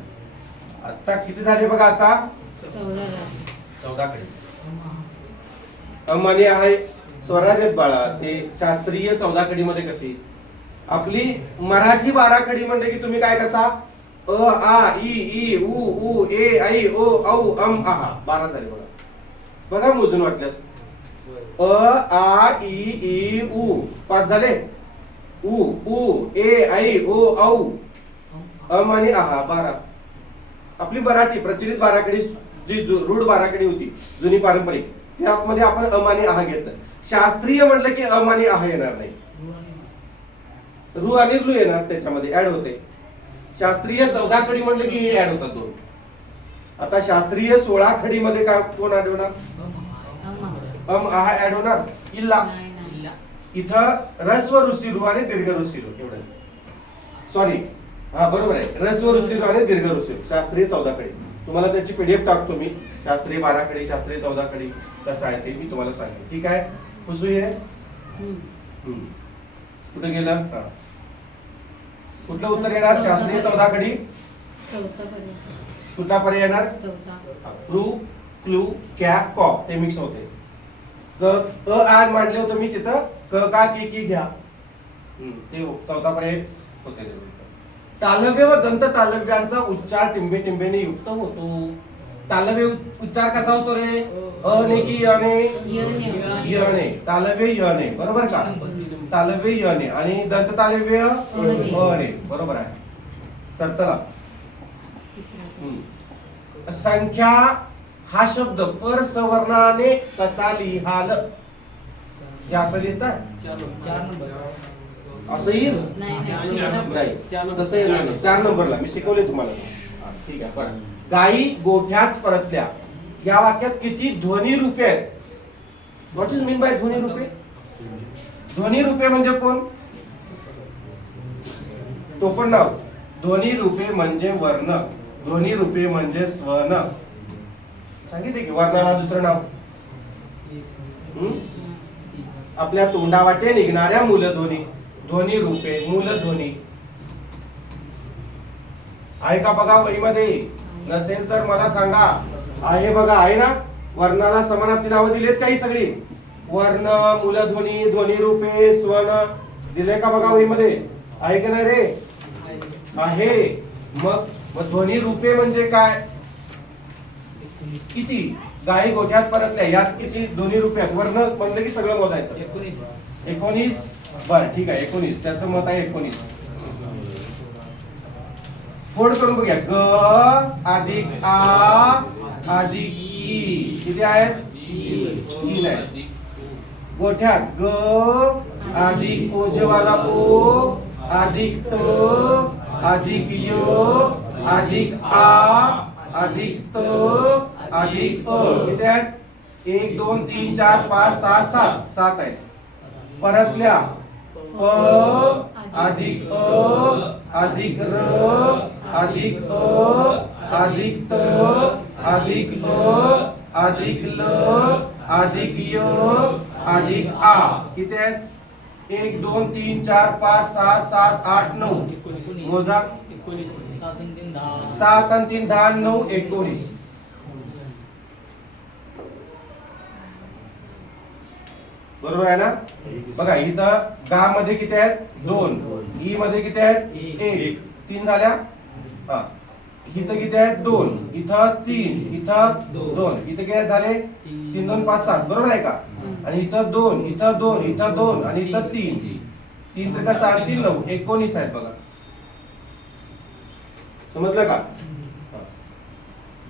आता किती झाले बघा? आता 14 कडे. अमानी आहे स्वराज्यात बाळा. ते शास्त्रीय 14 कडी मध्ये कशी आपली मराठी 12 कडी म्हणजे की तुम्ही काय करता? अ आ इ ई उ ऊ ए ऐ ओ औ अम आहा 12 झाले बघा. बघा मोजून वाटल्यास. अ आ इ ई उ 5 झाले. उ ऊ ए ऐ ओ औ अम आणि आहा 12. आपली मराठी प्रचलित 12 कडी जी रूढ 12 कडी होती जुनी पारंपरिक, त्यामध्ये आपण अम आणि आहा घेतलं. शास्त्रीय म्हटलं की अम आणि आहा येणार नाही. रू आणि रू येणार, त्याच्यामध्ये ऍड होते. शास्त्रीय 14 खडी म्हटलं की हे ऍड होतात 2. आता शास्त्रीय 16 खडी मध्ये काय कोण ऍड होणार? अम आहा ऍड होणार. इल्ला इथं रस्व ऋषिरू आणि दीर्घ ऋषिरू एवढं. सॉरी, हा बरोबर आहे. रस्व ऋषिरू आणि दीर्घ ऋषिरू शास्त्रीय 14 खडी. तुम्हाला त्याची पीडीएफ टाकतो मी. शास्त्रीय 12 खडी, शास्त्रीय 14 खडी कसं आहे ते मी तुम्हाला सांगेन. ठीक आहे? पुसू आहे. कुठे गेलं? हा, कुठलं उत्तर येणार? शास्त्रीय 14 खडी कुठला पर्याय येणार? क्रू क्लू कॅ कॉ ते मिक्स होते. क आज मांडले होते मी तिथं क का की घ्या ते 14 पर्याय होते. तालव्य व दंत तालव्यांचा उच्चार टिंबे टिंबेने युक्त होतो. तालव्य उच्चार कसा होतो रे? अ ने की य ने? य ने. तालव्य य ने, बरोबर का? तालव्य य ने आणि दंत तालव्य अ ने, बरोबर आहे. चला संख्या हा शब्द परसवर्णाने कसा लिहाल? हे असं लिहितात 4 नंबर असं येईल नाही नाही तसं येणार नाही 4 नंबरला मी शिकवले तुम्हाला हा, ठीक आहे पण गायी गोठ्यात परतल्या या वाक्यात किती ध्वनी रूपे आहेत व्हॉट इज मीन बाय ध्वनी रूपे ध्वनी रूपे म्हणजे कोण तो पण नाव ध्वनी रूपे म्हणजे वर्ण ध्वनी रूपे म्हणजे स्वन सांगितले की वर्णाला दुसरं नाव आपल्या तोंडावाटे निघणाऱ्या मूलध्वनी ध्वनी रूपे मूलध्वनी आहे का बघा वहीमध्ये नसेल तर मला सांगा आहे बघा आहे ना वर्णाला समानार्थी नावं दिलेत काही सगळी वर्ण मूलध्वनी ध्वनी रूपे स्वन दिले का बघा वहीमध्ये आहे का नाही रे आहे मग ध्वनी रूपे म्हणजे काय किती गायी गोठ्यात परतल्या यात किती ध्वनी रूपे आहेत वर्ण म्हणलं की सगळं मोजायचं 19 बर ठीक आहे 19 त्याचं मत आहे 19 फोड करून बघूया ग अधिक आ अधिक ई किती आहेत 3 आहेत गोठ्यात ग अधिक ओजवाला ओ अधिक त अधिक य अधिक आ अधिक त अधिक अ किती आहेत 1 2 3 4 5 6 7 7 आहेत परतल्या प अधिक अ अधिक र अधिक अ अधिक त अधिक अ अधिक ल अधिक य अधिक आ किती आहेत 1 2 3 4 5 6 7 8 9 मोजा 7 आणि 3 10 9 19 बरोबर आहे ना बघा इथं गा मध्ये किती आहेत 2 ई मध्ये किती आहेत 1 3 झाल्या हा इथं किती आहेत 2 इथं 3 इथं 2 इथं किती झाले 3 2 5 7 बरोबर आहे का आणि इथं 2 इथं 2 इथं 2 आणि इथं 3 3 3 6 3 9 19 आहेत बघा समजलं का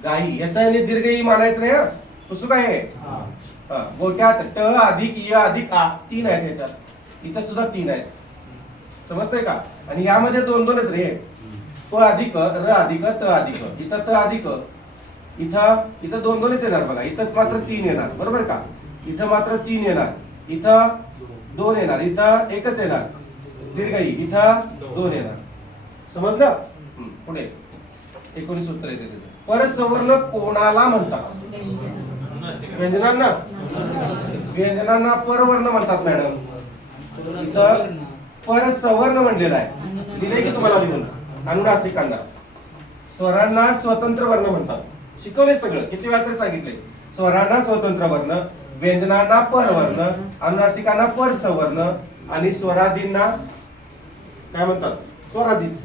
गाई याचा याने दीर्घ ई मानायचं नाही हा कसं काय आहे गोठ्यात ट अधिक य अधिक आ 3 आहेत याच्यात इथं सुद्धा 3 आहेत समजतंय का आणि यामध्ये 2 2च रे प अधिक र अधिक त अधिक इथं त अधिक इथं 2 2च येणार बघा इथं मात्र 3 येणार बरोबर का इथं मात्र 3 येणार इथं 2 येणार इथं एकच येणार दीर्घ ई इथं 2 येणार समजलं पुढे 19 उत्तर येते परसवर्ण कोणाला म्हणतात व्यंजनांना व्यंजनांना परवर्ण म्हणतात मॅडम इथं परसवर्ण म्हणलेला आहे दिले की तुम्हाला लिहून अनुनासिकांना स्वरांना स्वतंत्र वर्ण म्हणतात शिकवले सगळं किती वेळा तरी सांगितले स्वरांना स्वतंत्र वर्ण व्यंजनांना परवर्ण अनुनासिकांना परसवर्ण आणि स्वरादींना काय म्हणतात स्वरादीच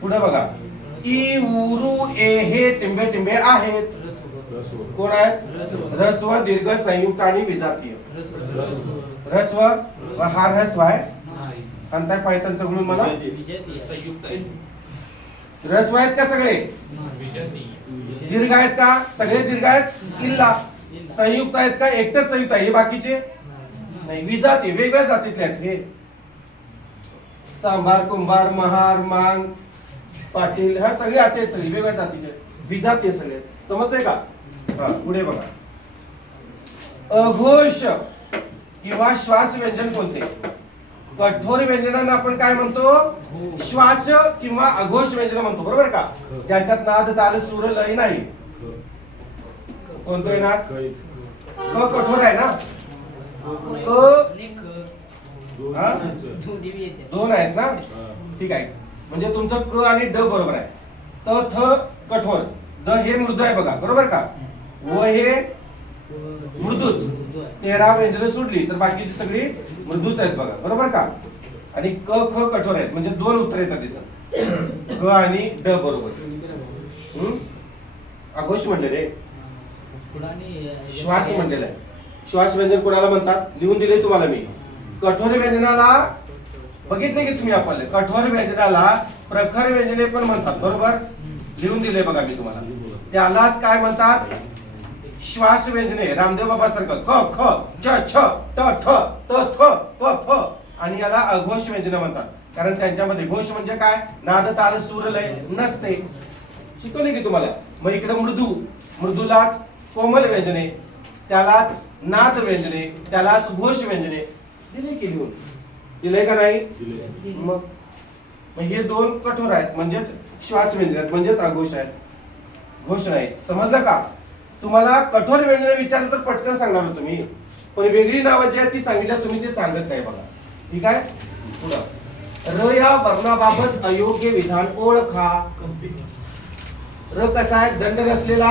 पुढे बघा ई उरू ए हे टिंबे टिंबे आहेत कोण आहेत ऱ्हस्व दीर्घ संयुक्त आणि विजातीय ऱ्हस्व हा ऱ्हस्व आहे अंताय पायथन चगळून मला ऱ्हस्व आहेत का सगळे दीर्घ आहेत का सगळे दीर्घ आहेत इल्ला संयुक्त आहेत का एकटच संयुक्त आहे हे बाकीचे नाही विजाती वेगवेगळ्या जातीतले आहेत हे चांभार कुंभार महार मान पाटील हा सगळे असे आहेत सगळे वेगवेगळ्या जातीचे विजातीय सगळे समजतंय का हा पुढे बघा अघोष किंवा श्वास व्यंजन कोणते कठोर व्यंजनांना आपण काय म्हणतो श्वास किंवा अघोष व्यंजन म्हणतो बरोबर का ज्याच्यात नाद ताल सूर लय नाही कोणतं येणार क कठोर आहे ना दोन आहेत ना ठीक आहे म्हणजे तुमचं क आणि ड बरोबर आहे त थ कठोर द हे मृदू आहे बघा बरोबर का व हे मृदूच 13 व्यंजन सोडली तर बाकीची सगळी मृदूच आहेत बघा बरोबर का आणि क ख कठोर आहेत म्हणजे 2 उत्तर येतात इथं क आणि ड बरोबर अघोष म्हटलेले श्वास म्हटलेला आहे श्वास व्यंजन कोणाला म्हणतात लिहून दिले तुम्हाला मी कठोर व्यंजनाला बघितले की तुम्ही आपण कठोर व्यंजनाला प्रखर व्यंजने पण म्हणतात बरोबर लिहून दिले बघा मी तुम्हाला त्यालाच काय म्हणतात श्वास व्यंजने रामदेव बाबा सारखं क ख च छ ट ठ त थ प फ आणि याला अघोष व्यंजन म्हणतात. कारण त्यांच्यामध्ये घोष म्हणजे काय, नाद ताल सूर लय नसते. शिकवले की तुम्हाला. मग इकडे मृदूलाच कोमल व्यंजने, त्यालाच नाद व्यंजने, त्यालाच घोष व्यंजने दिले की लिहून. दिले का नाही. मग हे दोन कठोर आहेत म्हणजेच श्वास व्यंजन आहेत म्हणजेच अघोष आहेत, घोष नाही. समजलं का. तुम्हाला कठोर व्यंजने विचारलं तर पटकन सांगणार होतो मी, पण वेगळी नावं जी आहेत ती सांगितलं तुम्ही ते सांगत नाही बघा. ठीक आहे. पुढं र या वर्णाबाबत अयोग्य विधान ओळखा. र कसा आहे, दंड नसलेला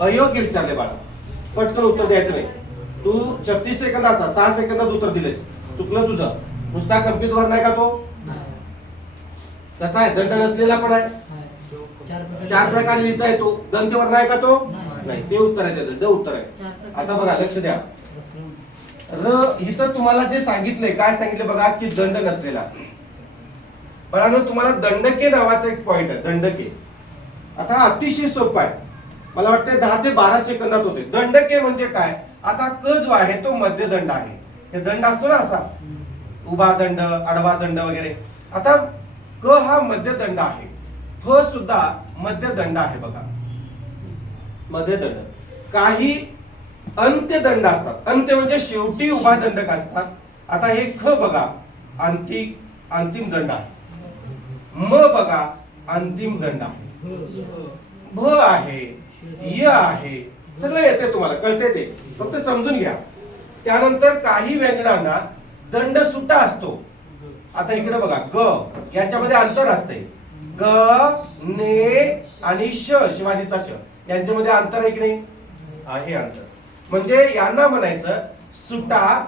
अयोग्य विचारले बाळा, पटकन उत्तर द्यायचं नाही. तू 36 सेकंद असतात, 6 सेकंदात उत्तर दिलेस, चुकलं तुझं. नुसता कम्प्लीट वर नाही का तो. कसा आहे, दंड नसलेला पण आहे. 4 प्रकार लिहिता येतो. दंतेवर नाही का तो, नाही. ते उत्तर आहे त्याचं, ड उत्तर आहे. आता बघा लक्ष द्या. र इथं तुम्हाला जे सांगितलंय, काय सांगितलं बघा, की दंड नसलेला. पण तुम्हाला दंडके नावाचा एक पॉइंट आहे, दंडके. आता अतिशय सोपं आहे, मला वाटतं 10 ते 12 सेकंदात होते. दंडके म्हणजे काय, आता क जो आहे तो मध्यदंड आहे. हे दंड असतो ना असा, उभा दंड, आडवा दंड वगैरे. आता क हा मध्यदंड आहे, फ सुद्धा मध्यदंड आहे बघा, मध्यदंड. काही अंत्यदंड असतात, अंत्य म्हणजे शेवटी उभा दंडक असतात. आता हे ख बघा अंतिम दंड आहे. म बघा अंतिम दंड आहे. भ आहे, य आहे, सगळं येते तुम्हाला, कळते ते, फक्त समजून घ्या. त्यानंतर काही व्यंजनांना दंड सुट्टा असतो. आता इकडे बघा ग, याच्यामध्ये अंतर असते. ग, ने आणि श, शिवाजीचा श, यांच्यामध्ये अंतर आहे की नाही, आहे अंतर. म्हणजे यांना म्हणायचं सुटा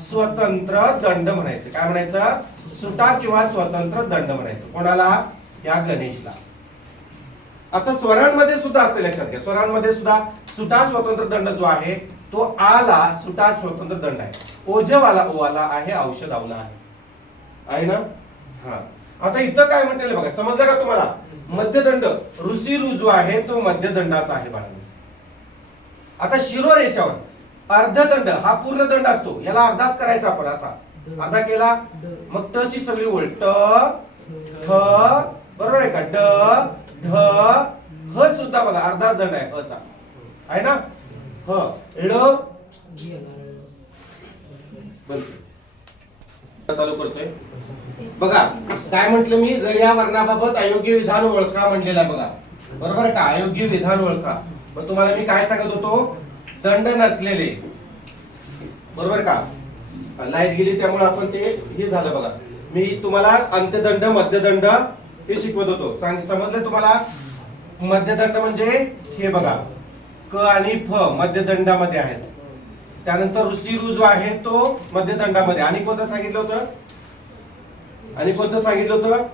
स्वतंत्र दंड म्हणायचं. काय म्हणायचं, सुटा किंवा स्वतंत्र दंड म्हणायचं. कोणाला, या गणेशला. आता स्वरांमध्ये सुद्धा असते, लक्षात घ्या. स्वरांमध्ये सुद्धा सुटा स्वतंत्र दंड जो आहे तो आला सुटा स्वतंत्र दंड आहे. ओझवाला ओवाला आहे, औषध आवला आहे ना. हा. आता इथं काय म्हणते बघा, समजलं का तुम्हाला. मध्यदंड ऋषी रुजू आहे तो मध्यदंडाचा आहे बाळांनो. आता शिरोरेषावर अर्धदंड हा पूर्ण दंड असतो, याला अर्धाच करायचा आपण. असा अर्धा केला मग ट ची सगळी ओळ, ट ठ, बरोबर आहे का, ड ध, ह सुद्धा बघा अर्धाच दंड आहे, ह चा आहे ना. ह ळ चालू करतोय बघा. काय म्हटलं मी, र या वर्णाबाबत अयोग्य विधान ओळखा म्हणलेला बघा, बरोबर आहे का. अयोग्य विधान ओळखा. मग तुम्हाला मी काय सांगत होतो, दंड नसलेले, बरोबर का. लाईट गेली त्यामुळे आपण ते हे झालं बघा. मी तुम्हाला अंत्यदंड मध्यदंड हे शिकवत होतो, समजलं तुम्हाला. मध्यदंड म्हणजे हे बघा, क आणि फ मध्यदंडामध्ये आहेत. त्यानंतर ऋषी रु जो आहे तो मध्यदंडामध्ये. आणि कोणतं सांगितलं होतं, आणि कोणतं सांगितलं होतं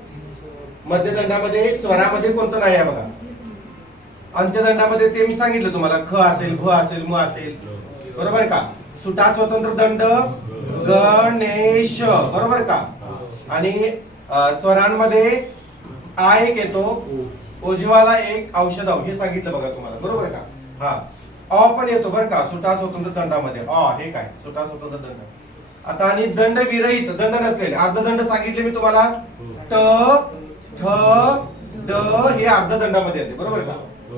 मध्यदंडामध्ये, स्वरामध्ये कोणतं नाही आहे बघा. अंत्यदंडामध्ये ते मी सांगितलं तुम्हाला, ख असेल, भ असेल, म असेल, बरोबर आहे का. सुटा स्वतंत्र दंड गणेश, बरोबर का. आणि स्वरांमध्ये आ एक येतो, ओझवाला एक, औषधाव, हे सांगितलं बघा तुम्हाला, बरोबर का. हा अ पण येतो बरं का सुटा स्वतंत्र दंडामध्ये. अ हे काय, सुटा स्वतंत्र दंड. आता आणि दंड विरहित, दंड नसलेले अर्धदंड सांगितले मी तुम्हाला. ट ठ ड हे अर्धदंडामध्ये येते, बरोबर का.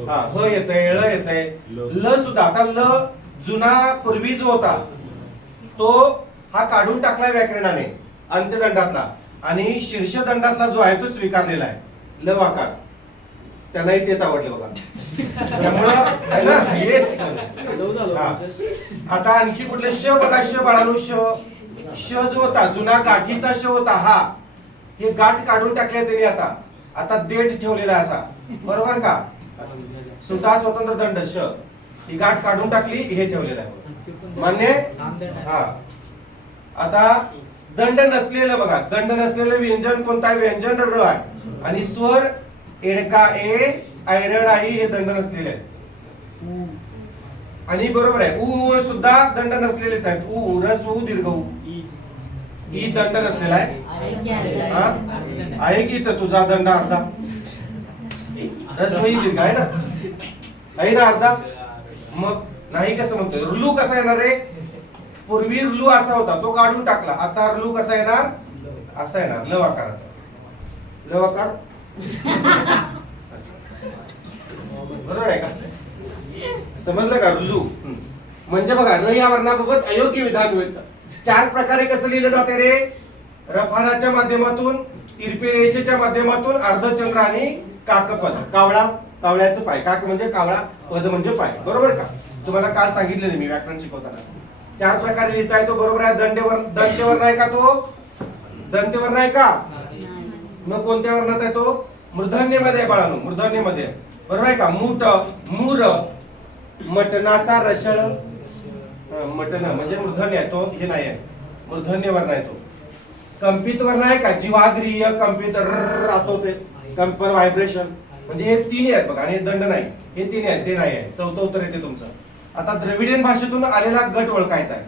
हा ह येतंय, ळ येतंय, ल सुद्धा. आता ल जुना पूर्वी जो होता तो हा काढून टाकलाय व्याकरणाने अंत्यदंडातला, आणि शीर्षदंडातला जो आहे तो स्वीकारलेला आहे, ल वाकार. त्यांनाही तेच आवडलं बघा. त्यामुळं आहे ना हेच. आता आणखी कुठले श बघा, श बाळानु, श जो होता जुना गाठीचा श होता, हा हे गाठ काढून टाकले त्यांनी. आता देठ ठेवलेला असा, बरोबर का. सुटा स्वतंत्र दंड श, ही गाठ काढून टाकली, हे ठेवलेलं आहे, मान्य. हा. आता दंड नसलेलं बघा, दंड नसलेलं व्यंजन कोणतं आहे, व्यंजन र आहे. आणि स्वर एडका ए, ऐरण आई हे दंड नसलेले आहेत. आणि बरोबर आहे उ सुद्धा दंड नसलेलेच आहेत. उ रस उ दीर्घ उ, ही दंड नसलेला आहे. आहे की तर तुझा दंड अर्धा, रस वही दीर्घ आहे ना, आहे ना अर्धा. मग नाही कसं म्हणतोय? रुलू कसा येणार आहे? पूर्वी रुलू असा होता, तो काढून टाकला. आता रुलू कसा येणार? असा येणार, ल आकाराचा. ल आकार बरोबर आहे का? समजलं का? रुजू म्हणजे बघा, र या वर्णाबाबत अयोग्य विधान मिळतं. 4 प्रकारे कसं लिहिलं जाते रे? रफाराच्या माध्यमातून, तिरपे रेषेच्या माध्यमातून, अर्धचंद्र आणि काकपद. कावळा, कावळ्याचं पाय. काक म्हणजे कावळा, पद म्हणजे पाय. बरोबर का? तुम्हाला काल सांगितलेलं मी व्याकरण शिकवताना. 4 प्रकारे लिहिता येतो. बरोबर आहे? दंत्यवर्ण आहे का तो? दंत्यवर्ण आहे का? मग कोणत्या वर्णात आहे तो? मूर्धन्यमध्ये आहे बाळांनो, मूर्धन्यमध्ये. बरोबर आहे का? मूठ, मूर, मटणाचा रशळ. मटण म्हणजे मूर्धन्य आहे तो, हे नाही आहे, मूर्धन्य वर्ण आहे तो. कंपित वर्ण आहे का? जीवाग्रीय, कंपित, रर असं होते, कंपन, व्हायब्रेशन. म्हणजे हे 3 आहेत बघा, आणि हे दंड नाही. हे 3 आहेत, ते नाही आहे. चौथं उत्तर येते तुमचं. आता द्रविडियन भाषेतून आलेला गट ओळखायचा आहे.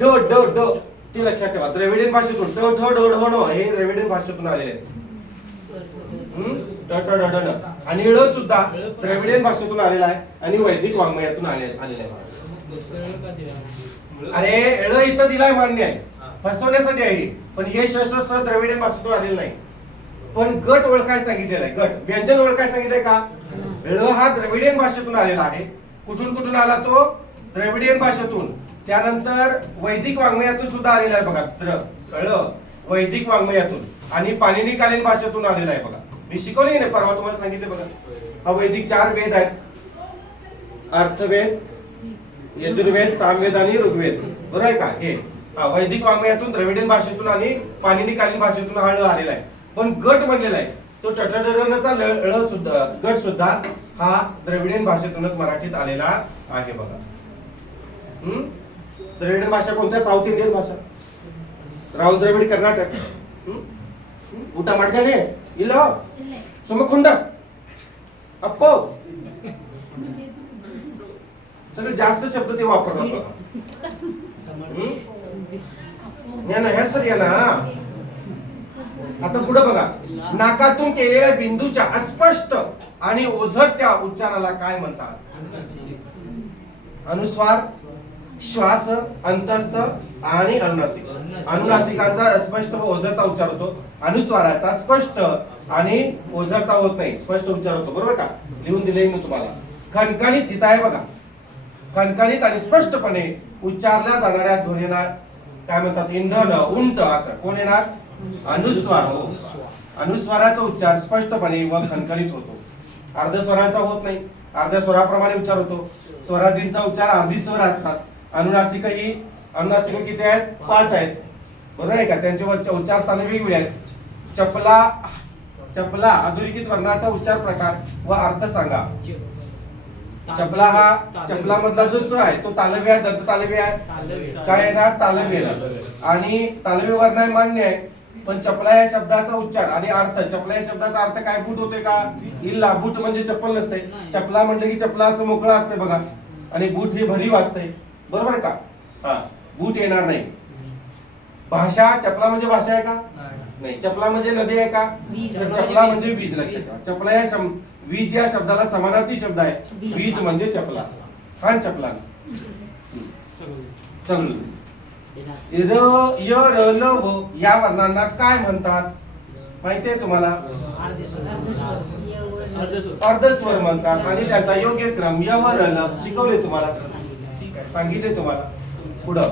ड ड ड ते लक्षात ठेवा. द्रविडियन भाषेतून ड ठ ड ढ ण हे द्रविडियन भाषेतून आलेले आहेत. ड ठ ड ढ ण. आणि ळ सुद्धा द्रविडियन भाषेतून आलेला आहे आणि वैदिक वाङ्मयातून आलेला आहे. अरे ळ इथं दिलाय, मान्य आहे, फसवण्यासाठी आहे. पण हे शस द्रविडियन भाषेतून आलेलं नाही. पण गट ओळखाय सांगितलेला आहे. गट व्यंजन ओळखाय सांगितलंय का? ळ हा द्रविडियन भाषेतून आलेला आहे. कुठून कुठून आला तो? द्रविडियन भाषेतून. त्यानंतर वैदिक वाङ्मयातून सुद्धा आलेला आहे बघा. ळ वैदिक वाङ्मयातून आणि पाणिनीकालीन भाषेतून आलेला आहे बघा. मी शिकवले नाही परवा, तुम्हाला सांगितले बघा. हा वैदिक 4 वेद आहेत. अर्थवेद, यजुर्वेद, सामवेद आणि ऋग्वेद. बरोबर आहे का? हे वैदिक वाङ्मयातून, द्रविडियन भाषेतून आणि पाणिनीकालीन भाषेतून हा ळ आलेला आहे. पण गट म्हणलेला आहे तो टटडडचा ळ सुद्धा, गट सुद्धा हा द्रविडियन भाषेतूनच मराठीत आलेला आहे बघा. द्रविडियन भाषा कोणत्या? साऊथ इंडियन भाषा. राहुल द्रविड, कर्नाटक. ಊಟ ಮಾಡ್ತಾನೆ ಇಲ್ಲ ಸುಮ್ಮಕುಂಡ अप्पो. सगळे जास्त शब्द ते वापरतात बघा. ज्ञान हे सर या ना. आता पुढे बघा, नाकातून केलेल्या बिंदूच्या अस्पष्ट आणि ओझरत्या उच्चाराला काय म्हणतात? अनुस्वार, श्वास, अंतस्थ आणि अनुनासिक. अनुनासिकांचा स्पष्ट व ओझरता उच्चार होतो. अनुस्वाराचा स्पष्ट आणि ओझरता होत नाही, स्पष्ट उच्चार होतो. बरोबर का? लिहून दिले मी तुम्हाला. खणखणीत हित आहे बघा. खणखणीत आणि स्पष्टपणे उच्चारल्या जाणाऱ्या ध्वनींना काय म्हणतात? इंधन, उंट असं. कोण येणार? अनुस्वार. हो, अनुस्वाराचा उच्चार स्पष्टपणे व खणखणीत होतो. अर्धस्वरांचा होत नाही, अर्ध्या स्वराप्रमाणे उच्चार होतो. स्वरादींचा उच्चार अर्धी स्वर असतात. अनुनासिक किती आहेत? 5 आहेत. बरोबर आहे का? त्यांचे उच्चार स्थाने वेगवेगळे आहेत. चपला अधोरेखित वर्णाचा उच्चार प्रकार व अर्थ सांगा. चपला हा चपला मधला जो च आहे तो तालव्य आहे, दंत तालव्य आहे. काय येणार? तालव्य येणार. आणि तालव्य वर्ण आहे, मान्य आहे. पण चपला या शब्दाचा उच्चार आणि अर्थ, चपला या शब्दाचा अर्थ काय? बूट होते का? इल्ला. बूट म्हणजे चप्पल नसते. चपला म्हणजे की चपला असं मोकळा असते बघा, आणि बूट हे भरीव असते. बरोबर का? हा, बूट येणार नाही. भाषा, चपला म्हणजे भाषा आहे का? नाही. चपला म्हणजे नदी आहे का? तर चपला म्हणजे वीज. लक्षात ठेवा. चपला या वीज या शब्दाला समानार्थी शब्द आहे. वीज म्हणजे चपला. हा, चपला. चल य र ल व या वर्णांना काय म्हणतात माहिती आहे तुम्हाला? अर्धस्वर म्हणतात. आणि त्याचा योग्य क्रम य व र ल शिकवले तुम्हाला, सांगितले तुम्हाला. पुढं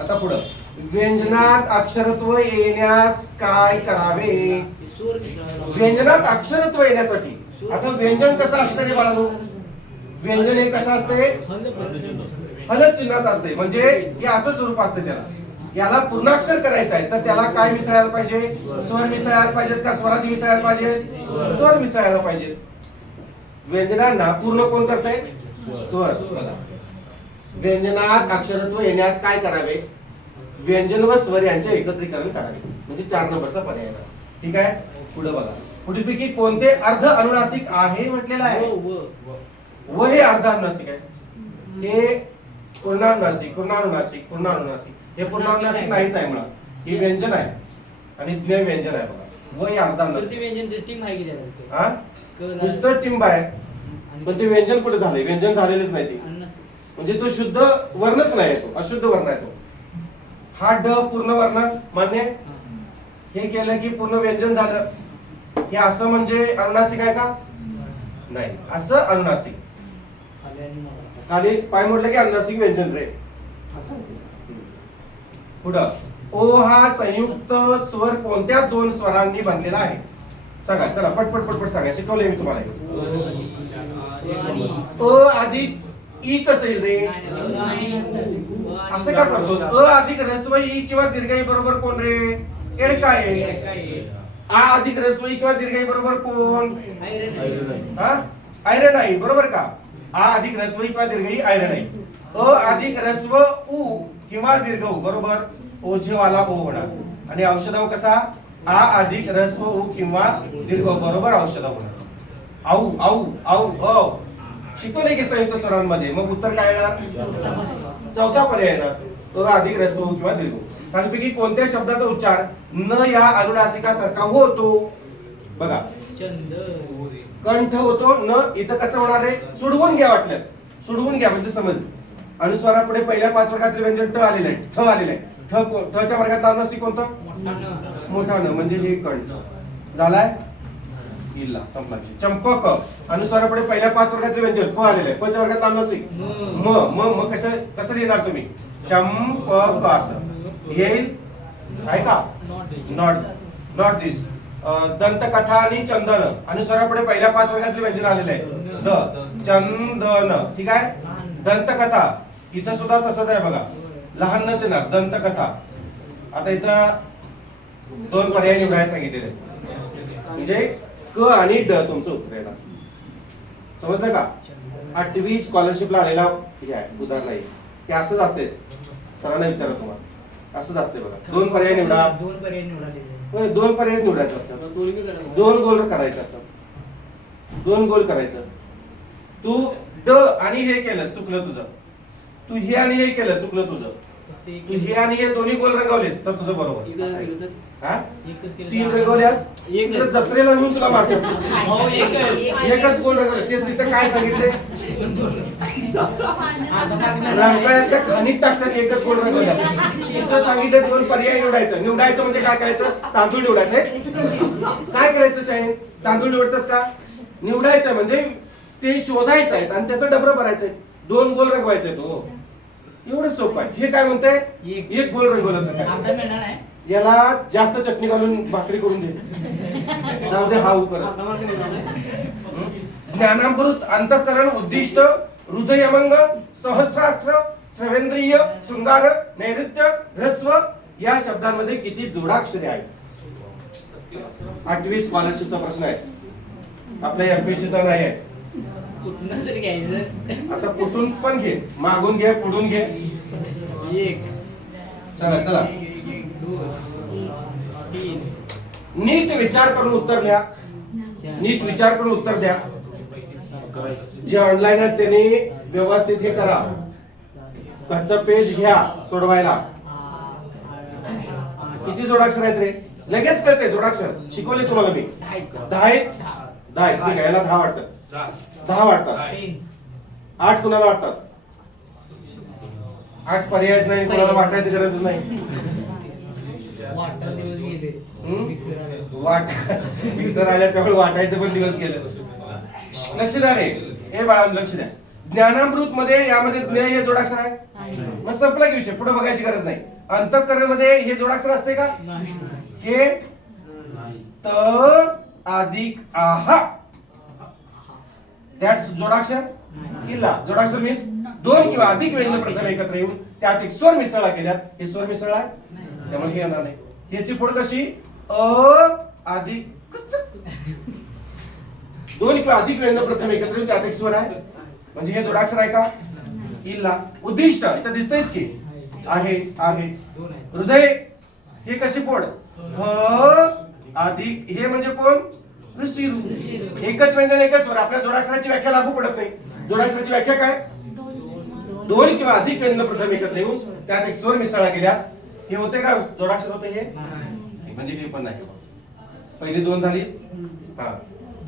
आता पुढं व्यंजनात अक्षरत्व येण्यास काय करावे? व्यंजनात अक्षरत्व येण्यासाठी आता व्यंजन कसं असतं रे बाळांनो? व्यंजन हे कसं असते? फलक चिन्हात असते. म्हणजे हे असं स्वरूप असते. त्याला याला पूर्णाक्षर करायचं आहे तर त्याला काय मिसळायला पाहिजे? स्वर मिसळायला पाहिजेत का स्वरादी मिसळायला पाहिजे? स्वर मिसळायला पाहिजे. व्यंजनांना पूर्ण कोण करते? स्वर. व्यंजनात अक्षरत्व येण्यास काय करावे? व्यंजन व स्वर यांचे एकत्रीकरण करावे. म्हणजे 4 नंबरचा पर्याय आहे. ठीक आहे. पुढे बघा, पुढील पैकी कोणते अर्ध अनुनासिक आहे म्हटलेलं आहे? व हे अर्ध अनुनासिक आहे. हे पूर्णानुनासिक, पूर्णानुनासिक, पूर्णानुनासिक. हे पूर्णानुनासिक नाहीच आहे मुळात. ही व्यंजन आहे आणि ज्ञ व्यंजन आहे बघा. व हे अर्ध अनुनासिक. नुसतं टिंब आहे पण ते व्यंजन कुठे झालंय? व्यंजन झालेलंच नाही ते, म्हणजे तो शुद्ध वर्णच नाही आहे, तो अशुद्ध वर्ण आहे तो. हा ड पूर्ण वर्ण मान्य. हे केलं की पूर्ण व्यंजन झालं. हे असं म्हणजे अनुनासिक आहे का? नाही, असं अनुनासिक. खाली पाय मोडलं की अनुनासिक व्यंजन रे असं. पुढं ओ हा संयुक्त स्वर कोणत्या दोन स्वरांनी बनलेला आहे? सांगा, चला पटपट पटपट सांगा, शिकवलंय मी तुम्हाला. अ अधिक ई कसं येईल रे? असं का करतोस? अ अधिक ऱ्हस्व ई किंवा दीर्घ ई बरोबर कोण रे? एड काय? आ अधिक ऱ्हस्व ई किंवा दीर्घ ई बरोबर कोण? हा, आयरन आहे, बरोबर का? आ अधिक ऱ्हस्व ई किंवा दीर्घ ई आयरन आहे. अ अधिक ऱ्हस्व उ किंवा दीर्घ उ बरोबर ओझेवाला ओ होणार. आणि औषधाव कसा? आ अधिक ऱ्हस्व उ किंवा दीर्घ उ बरोबर औषधाव होणार. आऊ आऊ आऊ अ शिकवले की संयुक्त स्वरांमध्ये, मग उत्तर काय येणार? चौथा पर्याय येणार, अ अधिक ऱ्हस्व उ किंवा दीर्घ उ. खालीपैकी कोणत्या शब्दाचा उच्चार न या अनुनासिकासारखा होतो? बघा, कंठ होतो न. इथं कसं होणार आहे? सोडवून घ्या, वाटल्यास सोडवून घ्या म्हणजे समज. अनुस्वारापुढे पहिल्या 5 वर्गातील व्यंजन ट आलेलं आहे, ठ आलेलं आहे. ठ च्या वर्गातला अनुनासिक कोणतं? मोठा न, म्हणजे हे कंठ झालाय. इल्ला संपला. चंपक अनुस्वारापुढे पहिल्या 5 वर्गातील व्यंजन प आलेलं आहे. प च्या वर्गातला अनुनासिक म. म कसं लिहिणार तुम्ही? चंपक असं येईल, आहे का? नॉट दिस. दंतकथा आणि चंदन अनुस्वारापुढे पहिल्या 5 वर्गातील व्यंजन आलेलं आहे. द चंदन, ठीक आहे. दंतकथा इथं सुद्धा तसंच आहे बघा, लहान नच येणार दंतकथा. आता इथं 2 पर्याय निवडायला सांगितलेले, म्हणजे क आणि ड तुमचं उत्तर येणार. समजलं का? 8वी स्कॉलरशिपला आलेला हे आहे उदाहरण आहे. हे असंच असते, सरांना विचारा तुम्हाला, असंच असते बघा. 2 पर्याय निवडा. 2 पर्याय निवडाले. 2 पर्याय निवडायचे असतात. 2 गोल करायचे असतात. 2 गोल करायचं. तू ड आणि हे केलं, चुकलं तुझं. तू हे आणि हे केलं, चुकलं तुझं. तू हे आणि हे दोन्ही गोल रंगवलेस तर तुझं बरोबर. हा, 3 रंगवल्यास जत्रेला नेऊन तुला मारतो. एकच गोल रंगवले, तेच तिथं काय सांगितले? रंगाळ्यातल्या खाणीत टाकतात एकच गोल रंगवल्या. तिथं सांगितलं 2 पर्याय निवडायचं. निवडायचं म्हणजे काय करायचं? तांदूळ निवडायचंय. काय करायचं शाळेत? तांदूळ निवडतात का? निवडायचं म्हणजे ते शोधायचं आहे आणि त्याचं डबरं भरायचंय. 2 गोल रंगवायचे. तो एवढं सोपं आहे. हे काय म्हणतंय? एक गोल रंगवलं तर काय? याला जास्त चटणी घालून भाकरी करून दे. जाऊ दे, हा उकर. ज्ञानामृत, अंतःकरण, उद्दिष्ट, हृदयमंग, सहस्राक्ष, श्रवेंद्रिय, शृंगार, नैऋत्य, ह्रस्व या शब्दांमध्ये किती जोडाक्षरे आहेत? 8वी स्कॉलरशिपचा प्रश्न आहे, आपल्या एमपीएससीचा नाही आहे. आता कुठून पण घे, मागून घे, पुढून घे. चला चला, नीट विचार करून उत्तर द्या. नीट विचार करून उत्तर द्या. जे ऑनलाईन आहेत त्यांनी व्यवस्थित हे करा. कच्चं पेज घ्या सोडवायला. किती जोडाक्षर आहेत रे? लगेच कळते जोडाक्षर. शिकवले तुम्हाला मी. 10 आहेत. 10 आहेत, ठीक आहे. याला 10 वाटतात. 10 वाटतात. 8 कुणाला वाटतात? 8 पर्यायच नाही, कुणाला वाटायची गरज नाही. मिक्सर आल्या त्यामुळे वाटायचं पण दिवस गेले. लक्ष द्या रे, हे बाळा लक्ष द्या. ज्ञानामृत मध्ये यामध्ये ज्ञ हे जोडाक्षर आहे. मग संपला की विषय, पुढे बघायची गरज नाही. अंतःकरण मध्ये हे जोडाक्षर असते का? हे त अधिक आहा, दॅट्स जोडाक्षर. इल्ला जोडाक्षर मीन्स 2 किंवा अधिक व्यंजन प्रथम एकत्र येऊन त्यात एक स्वर मिसळा केल्यास हे स्वर मिसळ आहे, त्यामुळे हे येणार नाही. याची पुढे कशी? अ अधिक 2 किंवा अधिक व्यंजन प्रथम एकत्र येऊन त्यात एक स्वर आहे, म्हणजे हे जोडाक्षर आहे का? इल्ला. उद्दिष्ट इथं दिसतंयच की आहे आहे. हृदय हे कशी पोड? अधिक हे म्हणजे कोण? ऋषिरू. एकच व्यंजन एकच स्वर. आपल्या जोडाक्षराची व्याख्या लागू पडत नाही. जोडाक्षराची व्याख्या काय? 2 किंवा अधिक व्यंजन प्रथम एकत्र येऊन त्यात एक स्वर मिसळा केल्यास हे होते का? जोडाक्षर होते हे, म्हणजे हे पण नाही. पहिली 2 झाली. हा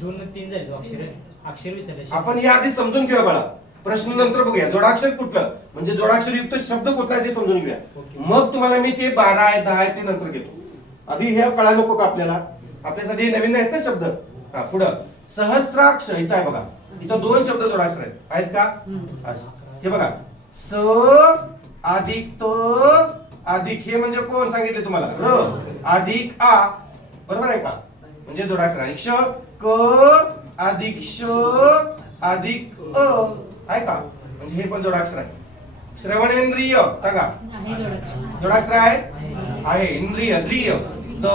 2 3 झाली अक्षर. अक्षर विचारले आपण हे आधी समजून घेऊया बाळा. प्रश्न नंतर बघूया. जोडाक्षर कुठलं म्हणजे जोडाक्षर युक्त शब्द कुठला आहे ते समजून घेऊया. ओके. मग तुम्हाला मी ते 12 आहे 10 आहे ते नंतर घेतो. आधी हे कळायला नको का आपल्याला? आपल्यासाठी नवीन आहेत ना शब्द. हा पुढं सहस्राक्ष इथं आहे बघा. इथं 2 शब्द जोडाक्षर आहेत का? हे बघा स अधिक त अधिक हे म्हणजे कोण सांगितले तुम्हाला? र अधिक आ. बरोबर आहे का? म्हणजे जोडाक्षर आहे. क्ष क अधिक श अधिक अ आहे का? म्हणजे हे पण जोडाक्षर आहे. श्रवणेंद्रिय सांगा. आहे जोडाक्षर. जोडाक्षर आहे. इंद्रिय द्रिय त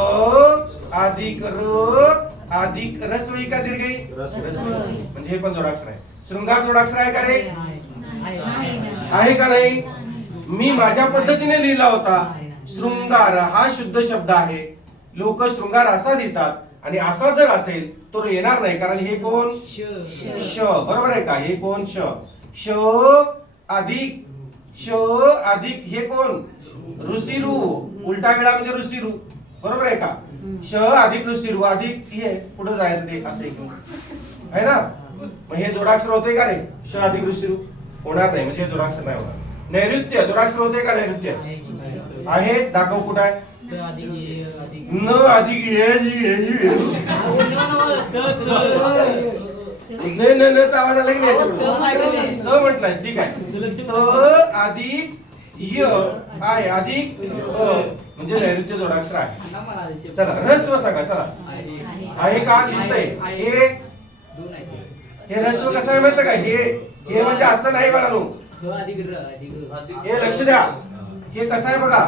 अधिक र अधिक रस्वई का दीर्घई? रस्वई. म्हणजे हे पण जोडाक्षर आहे. शृंगार जोडाक्षर आहे का रे? नाही ना. आहे का नाही? मी माझ्या पद्धतीने लिहिला होता. शृंगार हा शुद्ध शब्द आहे. लोक शृंगार असा लिहितात आणि असा जर असेल तर येणार नाही कारण हे कोण? श. बरोबर आहे का? हे कोण? श. श अधिक श अधिक हे कोण? ऋषिरू. उलटा वेळा म्हणजे ऋषिरू. बरोबर आहे का? श अधिक ऋषिरू अधिक हे पुढे जायचं ते असं आहे ना. मग हे जोडाक्षर होते का रे? श अधिक ऋषिरू होणार नाही म्हणजे हे जोडाक्षर नाही होणार. नैऋत्य जोडाक्षर होते का? नैऋत्य आहे. दाखव कुठं आहे? न अधिक न चा आवाज आला की नाही? त म्हटलाय. ठीक आहे. त अधिक य आहे अधिक म्हणजे नैऋत्य जोडाक्षर आहे. चला ह्रस्व सांगा. चला आहे का? दिसतंय हे ह्रस्व कसं आहे माहिती का? हे म्हणजे असं नाही बाळांनो. हे लक्ष द्या. हे कसं आहे बघा.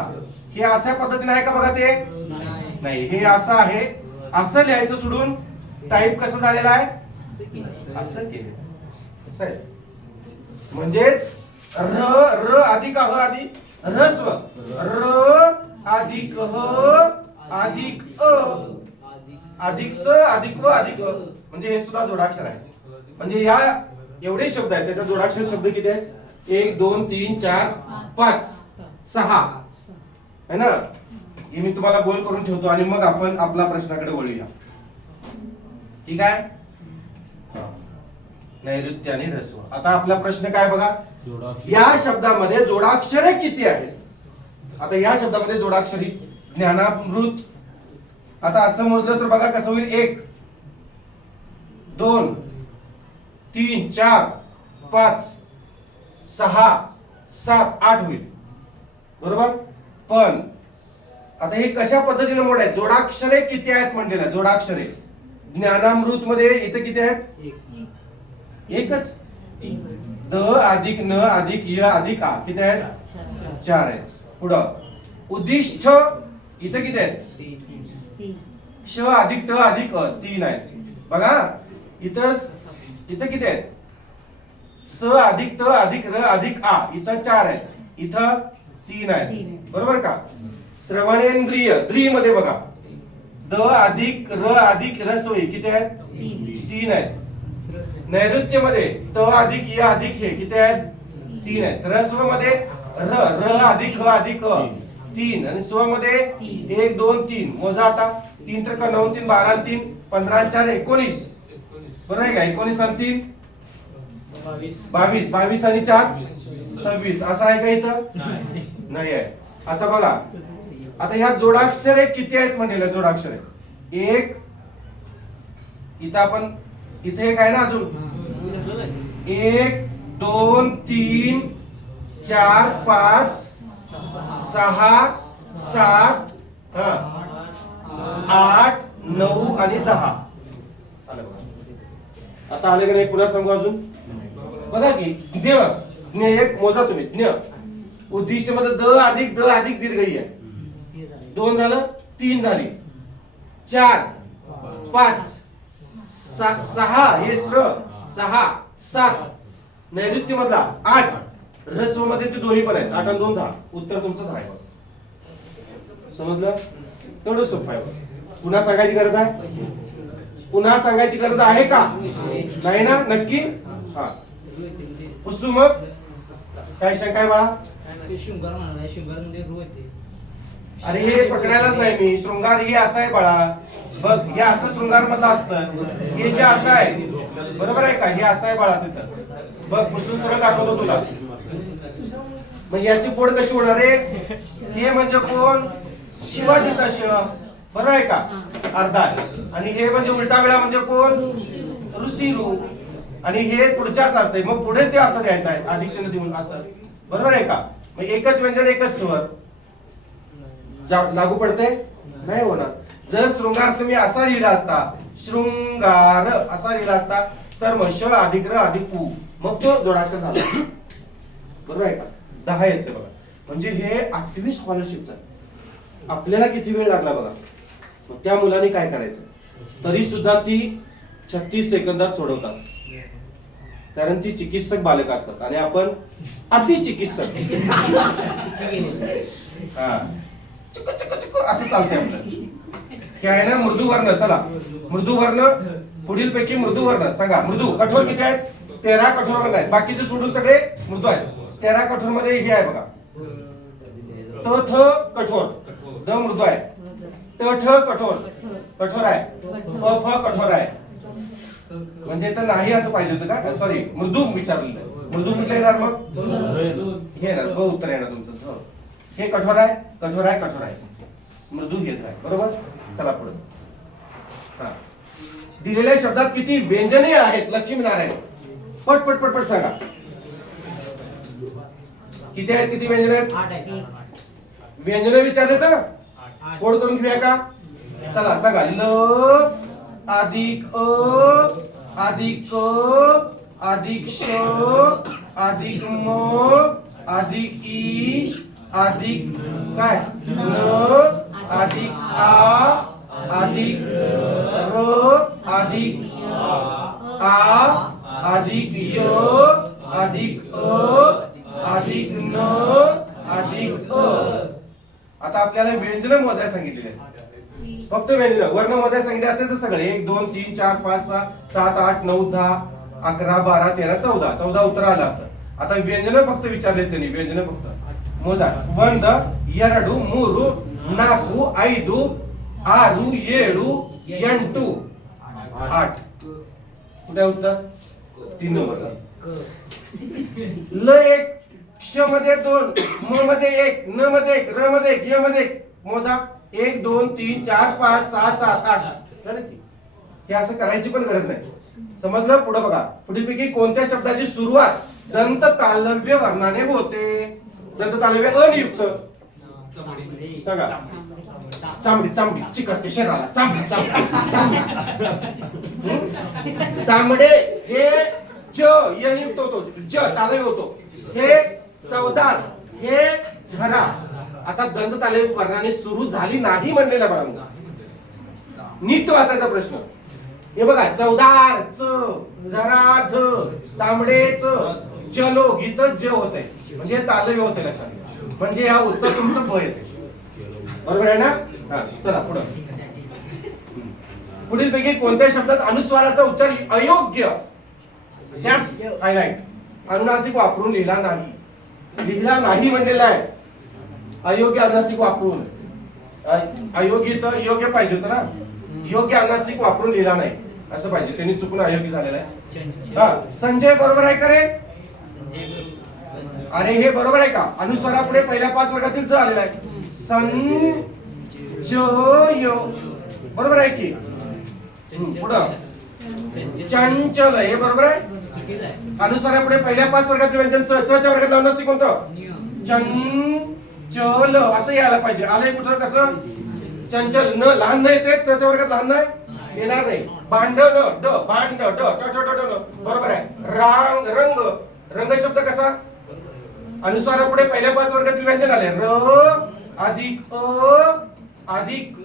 हे अशा पद्धतीने आहे का बघा? ते नाही. हे असं आहे. असं लिहायचं सोडून टाईप कसं झालेलं आहे? असं केलं. असं आहे. म्हणजेच र र अधिक ह अधिक ह्रस्व र अधिक ह अधिक अ अधिक स अधिक व अधिक अ म्हणजे हे सुद्धा जोडाक्षर आहे. म्हणजे या एवढे शब्द आहेत. त्याचा जोडाक्षर शब्द किती आहेत? 1 2 3 4 5 6 है ना. हे मी तुम्हाला गोल करून ठेवतो आणि मग आपण आपला प्रश्नाकडे वळूया. ठीक आहे. नैऋत्य आणि ह्रस्व. आता आपला प्रश्न काय बघा. या शब्दामध्ये जोडाक्षरे किती आहेत? आता या शब्दामध्ये जोडाक्षरी ज्ञानामृत. आता असं मोजलं तर बघा कसं होईल. 1 2 3 4 5 6 7 8 होईल. बरोबर. पण आता हे कशा पद्धतीने मोड आहे? जोडाक्षरे किती आहेत म्हटलेलं आहे. जोडाक्षरे ज्ञानामृत मध्ये इथे किती आहेत? एकच. द अधिक न अधिक य अधिक आ किती आहेत? 4 आहेत. पुढं उद्दिष्ट इथे किती आहेत? श अधिक ट अधिक अ 3 आहेत. बघा इथं किती आहेत? स अधिक त अधिक र अधिक आ इथं 4 आहेत. इथं 3 आहेत. बरोबर का? श्रवणेंद्रिय द्री मध्ये बघा द अधिक र अधिक रस्वई किती आहेत? 3 आहेत. नैऋत्य मध्ये त अधिक य अधिक हे किती आहेत? 3 आहेत. ह्रस्व मध्ये र र अधिक ह अधिक अ 3 आणि स्व मध्ये 1 2 3 मोजा आता. 3 तर 9 3 12 3 15 4 19 बरोबर आहे का? 19 आणि 3 22 22 आणि 4 26 असं आहे का? इथं नाही आहे. आता बघा. आता ह्या जोडाक्षरे किती आहेत म्हणलेलं? जोडाक्षरे 1 इथं आपण इथे एक आहे ना अजून 1 2 3 4 5 6 7 8 9 आणि 10 आता आले का नाही? पुन्हा सांगू अजून बघा की ज्ञ एक मोजा तुम्ही. ज्ञ उद्दिष्ट मध्ये द अधिक दीर्घई आहे. 2 झालं. 3 झाली. 4 5 6 हे श्र 6 7 नैऋत्य मधला 8 ह्रस्व मध्ये ते दोन्ही पण आहेत. 8 आणि 2 10. उत्तर तुमचं 10 आहे. समजलं? एवढं सोपं आहे. पुन्हा सांगायची गरज आहे? पुन्हा सांगायची गरज आहे का? नाही ना? नक्की. हा पुसू मग काय शंका आहे बाळा? शृंगार म्हणाला. शृंगार मध्ये रू येते. अरे हे पकडायलाच नाही मी. शृंगार हे असं आहे बाळा. बस हे असं शृंगार मधलं असतं. हे जे असं आहे बरोबर आहे का? हे असं आहे बाळा तिथं बघ, पुसून सरळ दाखवतो तुला. मग याची फोड कशी होणार आहे? हे म्हणजे कोण? शिवाजीचा श, बरोबर आहे का? अर्धा आहे. आणि हे म्हणजे उलटा वेळा म्हणजे कोण? ऋषीरू. आणि हे पुढच्याच असते, मग पुढे ते असं द्यायचं आहे अधिक चिन्ह देऊन असं, बरोबर आहे का? मग एकच व्यंजन एकच स्वर लागू पडते नाही होणार. जर शृंगार तुम्ही असा लिहिला असता, शृंगार असा लिहिला असता, तर मग श अधिक र अधिक उ, मग तो जोडाक्षर झाला, बरोबर आहे का? 10 येते बघा. म्हणजे हे 8वी स्कॉलरशिपचा. आपल्याला किती वेळ लागला बघा. मग त्या मुलाने काय करायचं? तरी सुद्धा ती 36 सेकंदात सोडवतात, कारण ती चिकित्सक बालक असतात आणि आपण अतिचिकित्सक. हा, चिक चिक चिक असं चालतंय आपलं. हे आहे ना मृदू वर्ण. चला मृदू वर्ण, पुढील पैकी मृदू वर्ण सांगा. मृदू कठोर किती आहेत? 13 कठोर वर्ण आहेत, बाकीचे सोडून सगळे मृदू आहेत. 13 कठोर मध्ये हे आहे बघा, त थ कठोर, द मृदू आहे, त ठ कठोर कठोर आहे, प फ कठोर आहे. म्हणजे तर नाही असं पाहिजे होतं का? सॉरी, मृदू विचारलेलं. मृदू कुठलं येणार मग? हे येणार, ब उत्तर येणार तुमचं. हे कठोर आहे, कठोर आहे, कठोर आहे, मृदू घेत आहे, बरोबर. चला पुढे. हा, दिलेल्या शब्दात किती व्यंजने आहेत? लक्ष्मीनारायण पट पट पट पट सांगा. किती आहेत? किती व्यंजने आहेत? 8 आहे. व्यंजने विचारले तर कोड करून घेऊया का? चला सांगा. ल अधिक अ अधिक क अधिक श अधिक म अधिक ई अधिक काय न अधिक आ अधिक र अधिक आ अधिक य अधिक अ अधिक न अधिक अ. आता आपल्याला व्यंजन मोजायला सांगितलेले आहेत. फक्त व्यंजन, वर्ण मोजायला सांगितले असते तर सगळे 1 2 3 4 5 6 7 8 9 10 11 12 13 14 उत्तर आलं असतं. आता व्यंजन फक्त विचारले त्यांनी. व्यंजन फक्त मोजा. 1 2 3 4 5 6 7 8. कुठे उत्तर? 3 नंबर. ल 1, क्ष मध्ये 2, म मध्ये 1, न मध्ये 1, र मध्ये 1, य मध्ये 1. मोजा. 1 2 3 4 5 6 7 8. हे असं करायची पण गरज नाही. समजलं? पुढे बघा. पुढीलपैकी कोणत्या शब्दाची सुरुवात दंत तालव्य वर्णाने होते? दंत तालव्य अनियुक्त सांगा. चांबडी, चांबडी चिकटते शरीराला. चांबडे हे च अनियुक्त होतो, ज तालव्य होतो. हे चवदार, हे झरा. आता दंत तालव्य वर्णाने सुरू झाली नाही म्हणलेला बाळांनो. नीट वाचायचा प्रश्न. हे बघा, चवदार च, झरा झ, चांबडे च, चलो गीत ज होतंय, म्हणजे तालव्य होते. लक्षात. म्हणजे या उत्तर तुमचं ब येते, बरोबर आहे ना? हा, चला पुढे. पुढील पैकी कोणत्या शब्दात अनुस्वाराचा उच्चार अयोग्य? त्यास हायलाइट. अनुनासिक वापरून लिहिला नाही. लिहिला नाही म्हणलेला आहे. अयोग्य अनुनासिक वापरून. अयोग्य तर योग्य पाहिजे होतं ना. योग्य अनुनासिक वापरून लिहिला नाही असं पाहिजे. त्यांनी चुकून अयोग्य झालेला आहे. हा, संजय बरोबर आहे का रे? अरे हे बरोबर आहे का? अनुस्वारा पुढे पहिल्या 5 वर्गातील ज आलेला आहे. संजय बरोबर आहे की? पुढं चंचल, हे बरोबर आहे. अनुस्वारा पुढे पहिल्या 5 वर्गातील व्यंजन च च्या वर्गात लावून असते कोणतं? चंचल असं यायला पाहिजे. आलंय कुठं? कसं? चंचल. न लहान नाही येते च्या वर्गात, लहान नाही येणार नाही. भांड न ड, भांड ड ट ट ट न बरोबर आहे. रांग रंग, रंग शब्द कसा? अनुस्वारा पुढे पहिल्या 5 वर्गातील व्यंजन आले. र अधिक अ अधिक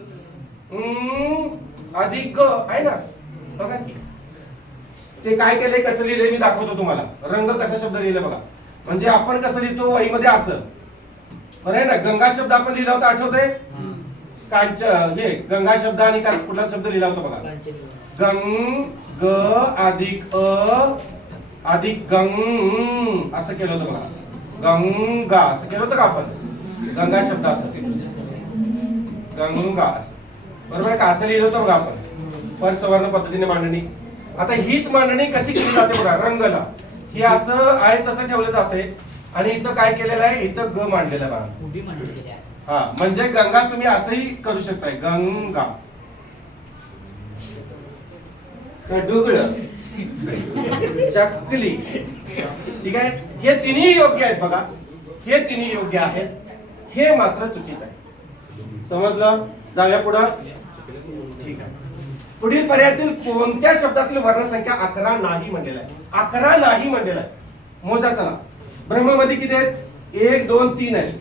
अधिक आहे ना. बघा की ते काय केलंय, कसं लिहिलंय मी दाखवतो तुम्हाला. रंग कसा शब्द लिहिला बघा. म्हणजे आपण कसं लिहितो वहीमध्ये असं, बरं आहे ना. गंगा शब्द आपण लिहिला होता, आठवतंय? कांच, हे गंगा शब्द आणि कुठला शब्द लिहिला होता बघा. गंग ग अधिक अ अधिक गंग असं केलं होतं बघा. गंगा असं केलं होतं का आपण? गंगा शब्द असं गंगा असं, बरोबर आहे का? असं लिहिलं होतं बघा आपण. पर सवर्ण पद्धतीने मांडणी. आता हीच मांडणी कशी केली जाते बघा, रंगला हे असं आहे तसं ठेवलं जाते आणि इथं काय केलेलं आहे, इथं ग मांडलेलं आहे बघा. उभी मांडलेली आहे. हा म्हणजे गंगा तुम्ही असंही करू शकताय, गंगा. कडुगळ, चकली. ठीक आहे, हे तिन्ही योग्य आहेत बघा, हे तिन्ही योग्य आहेत, हे मात्र चुकीचं आहे. समजलं? जाऊया पुढं. ठीक आहे, पुढील पर्यायातील कोणत्या शब्दातील वर्णसंख्या 11 नाही म्हणलेला आहे? 11 नाही म्हणलेला आहे. मोजा चला. ब्रह्ममध्ये किती आहेत? 1 2 3 आहेत.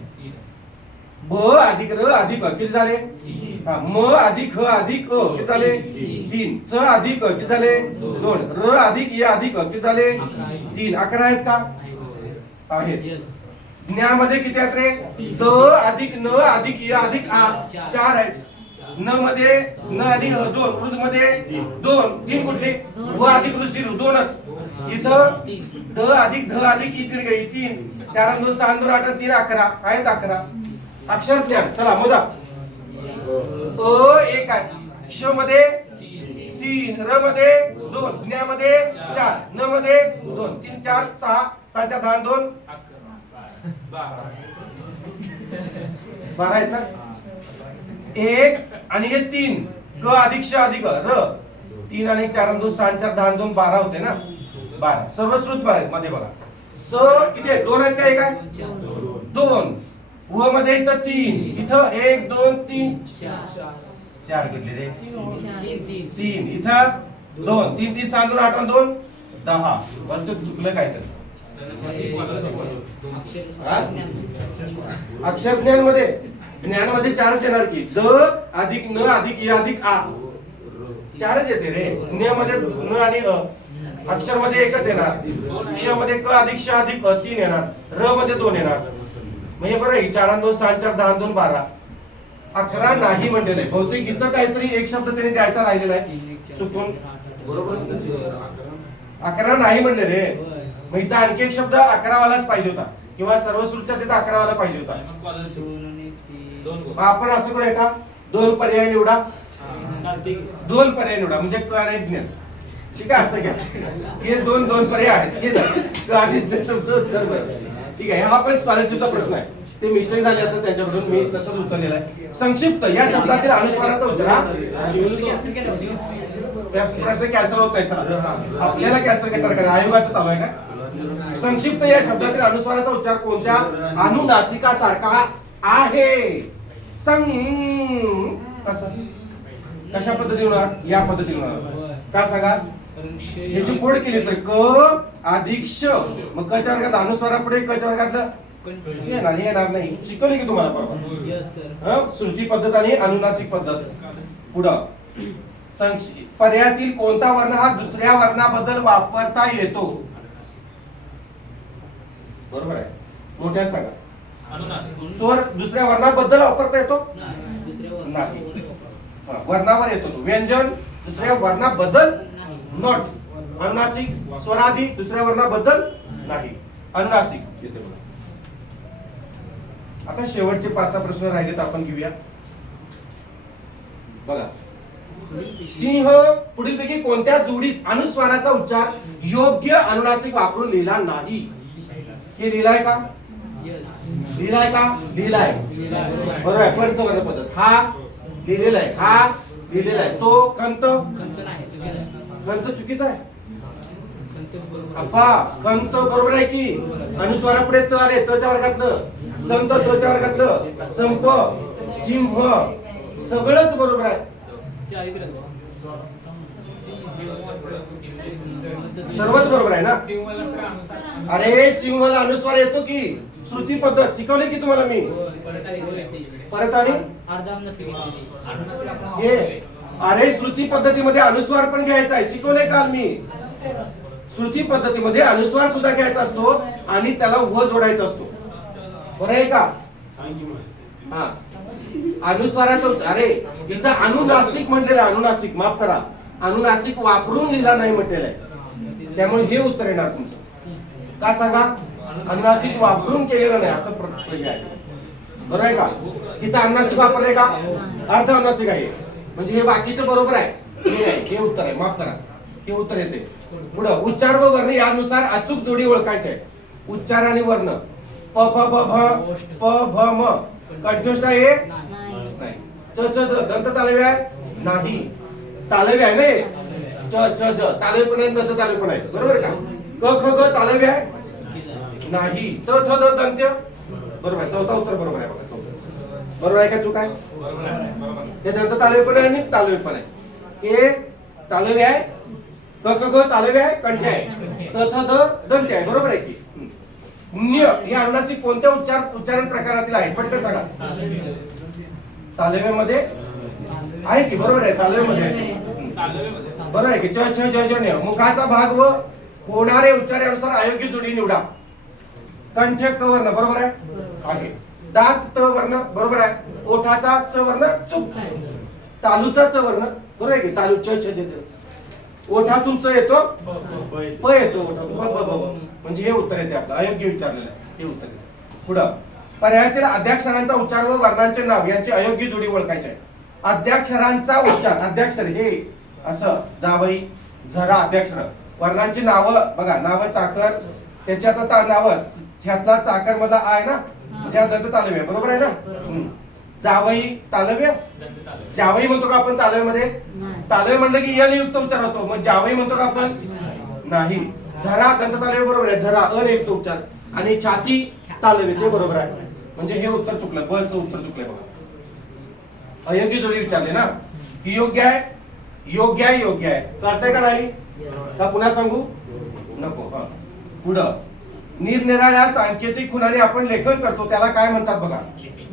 ब अधिक र अधिक अ किती झाले? हा, म अधिक ह अधिक अ किती झाले? 3. च अधिक अ किती झाले? 2. र अधिक य अधिक अ किती झाले? 3. 11 आहेत का? आहेत. Yes. ज्ञामध्ये किती आहेत रे? द अधिक न अधिक य अधिक आ 4 आहेत. न मध्ये न अधिक 2. वृद्ध मध्ये 2. 3 कुठले? व अधिक ऋषी 2च. इथं द अधिक ध अधिक इकडे गई 3. 4 2 6 2 8 3 11 आहेत. 11 अक्षर ज्ञान. चला मोजा. अ 1 आहे, क्ष मध्ये 3, र मध्ये 2, ज्ञा मध्ये 4, न मध्ये 2, 3 4 6 6 4 10 2 12 आहेत ना. 1 आणि हे 3 क अधिक श अधिक र 3 आणि 4 2 6 4 10 2 12 होते ना. 12 सर्व श्रुत मध्ये बघा. स किती आहे? 2 आहेत का? 1 आहे? 2. व मध्ये इथं 3, इथं 1 2 3 4 घेतले रे. 3 इथं 2 3 3 6 2 8 2 10. पण तू चुकलं काय तर. अक्षर ज्ञान मध्ये, ज्ञान मध्ये 4च येणार की. द अधिक न अधिक य अधिक आ 4च येते रे. ज्ञ मध्ये न आणि अ. अक्षर मध्ये 1च येणार. क्ष मध्ये क अधिक श अधिक अ 3 येणार. र मध्ये 2 येणार. म्हणजे बरं आहे. 4 2 6 4 10 2 12. 11 नाही म्हणलेलं आहे. बहुतेक इथं काहीतरी एक शब्द त्याने द्यायचा राहिलेला आहे चुकून. बरोबर 11 नाही म्हणले रे. मग इथं आणखी एक शब्द 11 वालाच पाहिजे होता, किंवा सर्व श्रुतच्या तिथं 11 वाला पाहिजे होता. आपण असं करूया का? 2 पर्याय निवडा. 2 पर्याय निवडा म्हणजे क आणि ज्ञ. ठीक आहे, असं घ्या. हे 2 पर्याय आहेत. हे क आणि ज्ञ तुमचं उत्तर बरं. ठीक आहे, हा पण स्कॉलरशिपचा प्रश्न आहे. ते मिस्टेक झाले असं त्यांच्याकडून, मी तसंच उचललेला आहे. संक्षिप्त या शब्दातील अनुस्वाराचा उच्चार प्रश्न कॅन्सल होत नाही. चला आपल्याला कॅन्सल कशाला करायचं? आयोगाचं चालू आहे का? संक्षिप्त या शब्दातील अनुस्वाराचा उच्चार कोणत्या अनुनासिका सारखा आहे? कसं, कशा पद्धतीने होणार? या पद्धतीने होणार का सांगा? ह्याची फोड केली तर क अधिक श, मग क च्या वर्गात अनुस्वारा पुढे क च्या वर्गातलं येणार नाही. शिकवली की तुम्हाला बरोबर. श्रुती पद्धत आणि अनुनासिक पद्धत. पुढं पर्यायातील कोणता वर्ण हा दुसऱ्या वर्णाबद्दल वापरता येतो? बरोबर आहे, मोठ्याने सांगा. स्वर दुसऱ्या वर्णाबद्दल वापरता येतो? नाही. वर्णावर येतो तो. व्यंजन दुसऱ्या वर्णाबद्दल नॉट. अनुनासिक स्वरादी दुसऱ्या वर्णाबद्दल नाही. अनुनासिक येते बघा. आता शेवटचे 5-6 प्रश्न राहिलेत, आपण घेऊया बघा. सिंह पुढीलपैकी कोणत्या जोडीत अनुस्वाराचा उच्चार योग्य अनुनासिक वापरून लिहिला नाही? हे लिहिलाय का? लिहिलाय का? लिहिलाय. बरोबर आहे. परसवर्ण पद्धत हा लिहिलेला आहे. हा लिहिलेला आहे. तो कंत कंत चुकीचा आहे. अप्पा कंत बरोबर आहे की. अनुस्वारा पुढे त आले. त च्या वर्गातलं. संत त च्या वर्गातलं. संप सिंह सगळंच बरोबर आहे. सर्वच बरोबर आहे ना? अरे सिंहला अनुस्वार येतो की. श्रुती पद्धत शिकवली की तुम्हाला मी. परत आणि अरे श्रुती पद्धतीमध्ये अनुस्वार पण घ्यायचा आहे. शिकवले काल मी. श्रुती पद्धतीमध्ये अनुस्वार सुद्धा घ्यायचा असतो आणि त्याला व जोडायचा असतो. बरं आहे का? हा अनुस्वाराचं. अरे इथं अनुनासिक म्हटलेलं आहे. अनुनासिक माफ करा, अनुनासिक वापरून लिहिला नाही म्हटलेलं आहे. त्यामुळे हे उत्तर येणार तुमचं. का सांगा? अनुनासिक वापरून केलेलं नाही असं प्रक्रिया आहे. बरोबर आहे का? इथं अनुनासिक वापरले का? अर्ध अनुनासिक आहे म्हणजे हे बाकीचं बरोबर आहे. हे उत्तर आहे. माफ करा. हे उत्तर येते. पुढं उच्चार व वर्ण यानुसार अचूक जोडी ओळखायची आहे. उच्चार आणि वर्ण प फ ब भ प भ म कंठस्थ आहे नाही. नाही. च च ज दंत तालव्य आहे नाही. तालव्य आहे नाही. च च ज तालव्य पण आहे दंत तालव्य पण आहे बरोबर का. क ख ग तालव्य आहे नाही. त थ द दंत्य बरोबर आहे. चौथा उत्तर बरोबर आहे बघा. चौथा बरोबर आहे का चूक आहे. हे दंत तालव्य पण आहे आणि तालव्य पण आहे. हे तालव्य आहे. क ख ग तालव्य आहे कंठ्य आहे. त थ द दंत्य आहे बरोबर आहे की. न्य हे अनुनासिक कोणत्या उच्चारण प्रकारातील आहे पटकन सांगा. तालव्यामध्ये आहे की बरोबर आहे. तालव्यामध्ये आहे. बरोबर आहे की. च छ ज ज न्य मुखाचा भाग व होणारे उच्चारानुसार अयोग्य जोडी निवडा. कंठ क वर्ण बरोबर आहे. दात त वर्ण बरोबर आहे. ओठाचा च वर्ण चूक. तालूचा च वर्ण बरोबर आहे की. तालू च छ ज ज ओठातून च येतो प येतो ओठातून ब ब ब म्हणजे हे उत्तर येते आपलं अयोग्य विचारलेलं आहे. हे उत्तर येते. पुढं पर्यायातील अध्याक्षरांचा उच्चार व वर्णांचे नाव यांची अयोग्य जोडी ओळखायची आहे. अध्याक्षरांचा उच्चार अध्याक्षर हे असं जावई झरा अध्याक्षर. वर्णांची नावं बघा नाव चाकर त्याच्यात आता नाव ह्यातला चाकर मधला आहे ना म्हणजे हा दंत तालव्य आहे बरोबर आहे ना. जावई तालव्य जावई म्हणतो का आपण तालव्यामध्ये. तालव्य म्हणलं की या युक्त उच्चार होतो मग जावई म्हणतो का आपण नाही. झरा दंत तालव्य बरोबर आहे. झरा अनियुक्त उच्चार आणि छाती तालव्य ते बरोबर आहे. म्हणजे हे उत्तर चुकलं. ब चं उत्तर चुकलंय बघा. अयोग्य जोडी विचारले ना ही योग्य आहे योग्य आहे योग्य आहे कळतंय का नाही का पुन्हा सांगू नको. हा पुढं निरनिराळ्या सांकेतिक खुणाने आपण लेखन करतो त्याला काय म्हणतात बघा.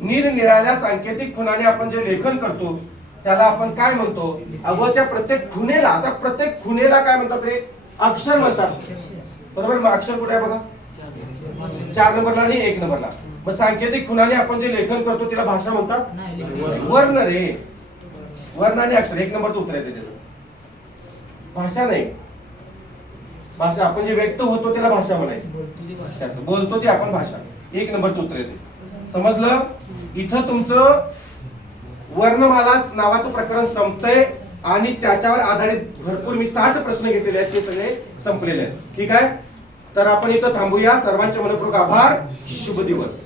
निरनिराळ्या सांकेतिक खुणाने आपण जे लेखन करतो त्याला आपण काय म्हणतो. व त्या प्रत्येक खुणेला आता प्रत्येक खुणेला काय म्हणतात रे अक्षर म्हणतात बरोबर. मग अक्षर कुठे आहे बघा 4 नंबरला आणि 1 नंबरला. मग सांकेतिक खुणाने आपण जे लेखन करतो त्याला भाषा म्हणतात वर्ण रे. वर्ण आणि अक्षर 1 नंबरचं उत्तर येते त्याचं. भाषा नाही. भाषा आपण जे व्यक्त होतो त्याला भाषा म्हणायचं. बोलतो ते आपण भाषा. 1 नंबरचं उत्तर येते. समजलं. इथं तुमचं वर्णमाला नावाचं प्रकरण संपतंय आणि त्याच्यावर आधारित भरपूर मी 60 प्रश्न घेतलेले आहेत ते सगळे संपलेले आहेत. ठीक आहे तर आपण इथं थांबूया. सर्वांचे मनपूर्वक आभार. शुभ दिवस.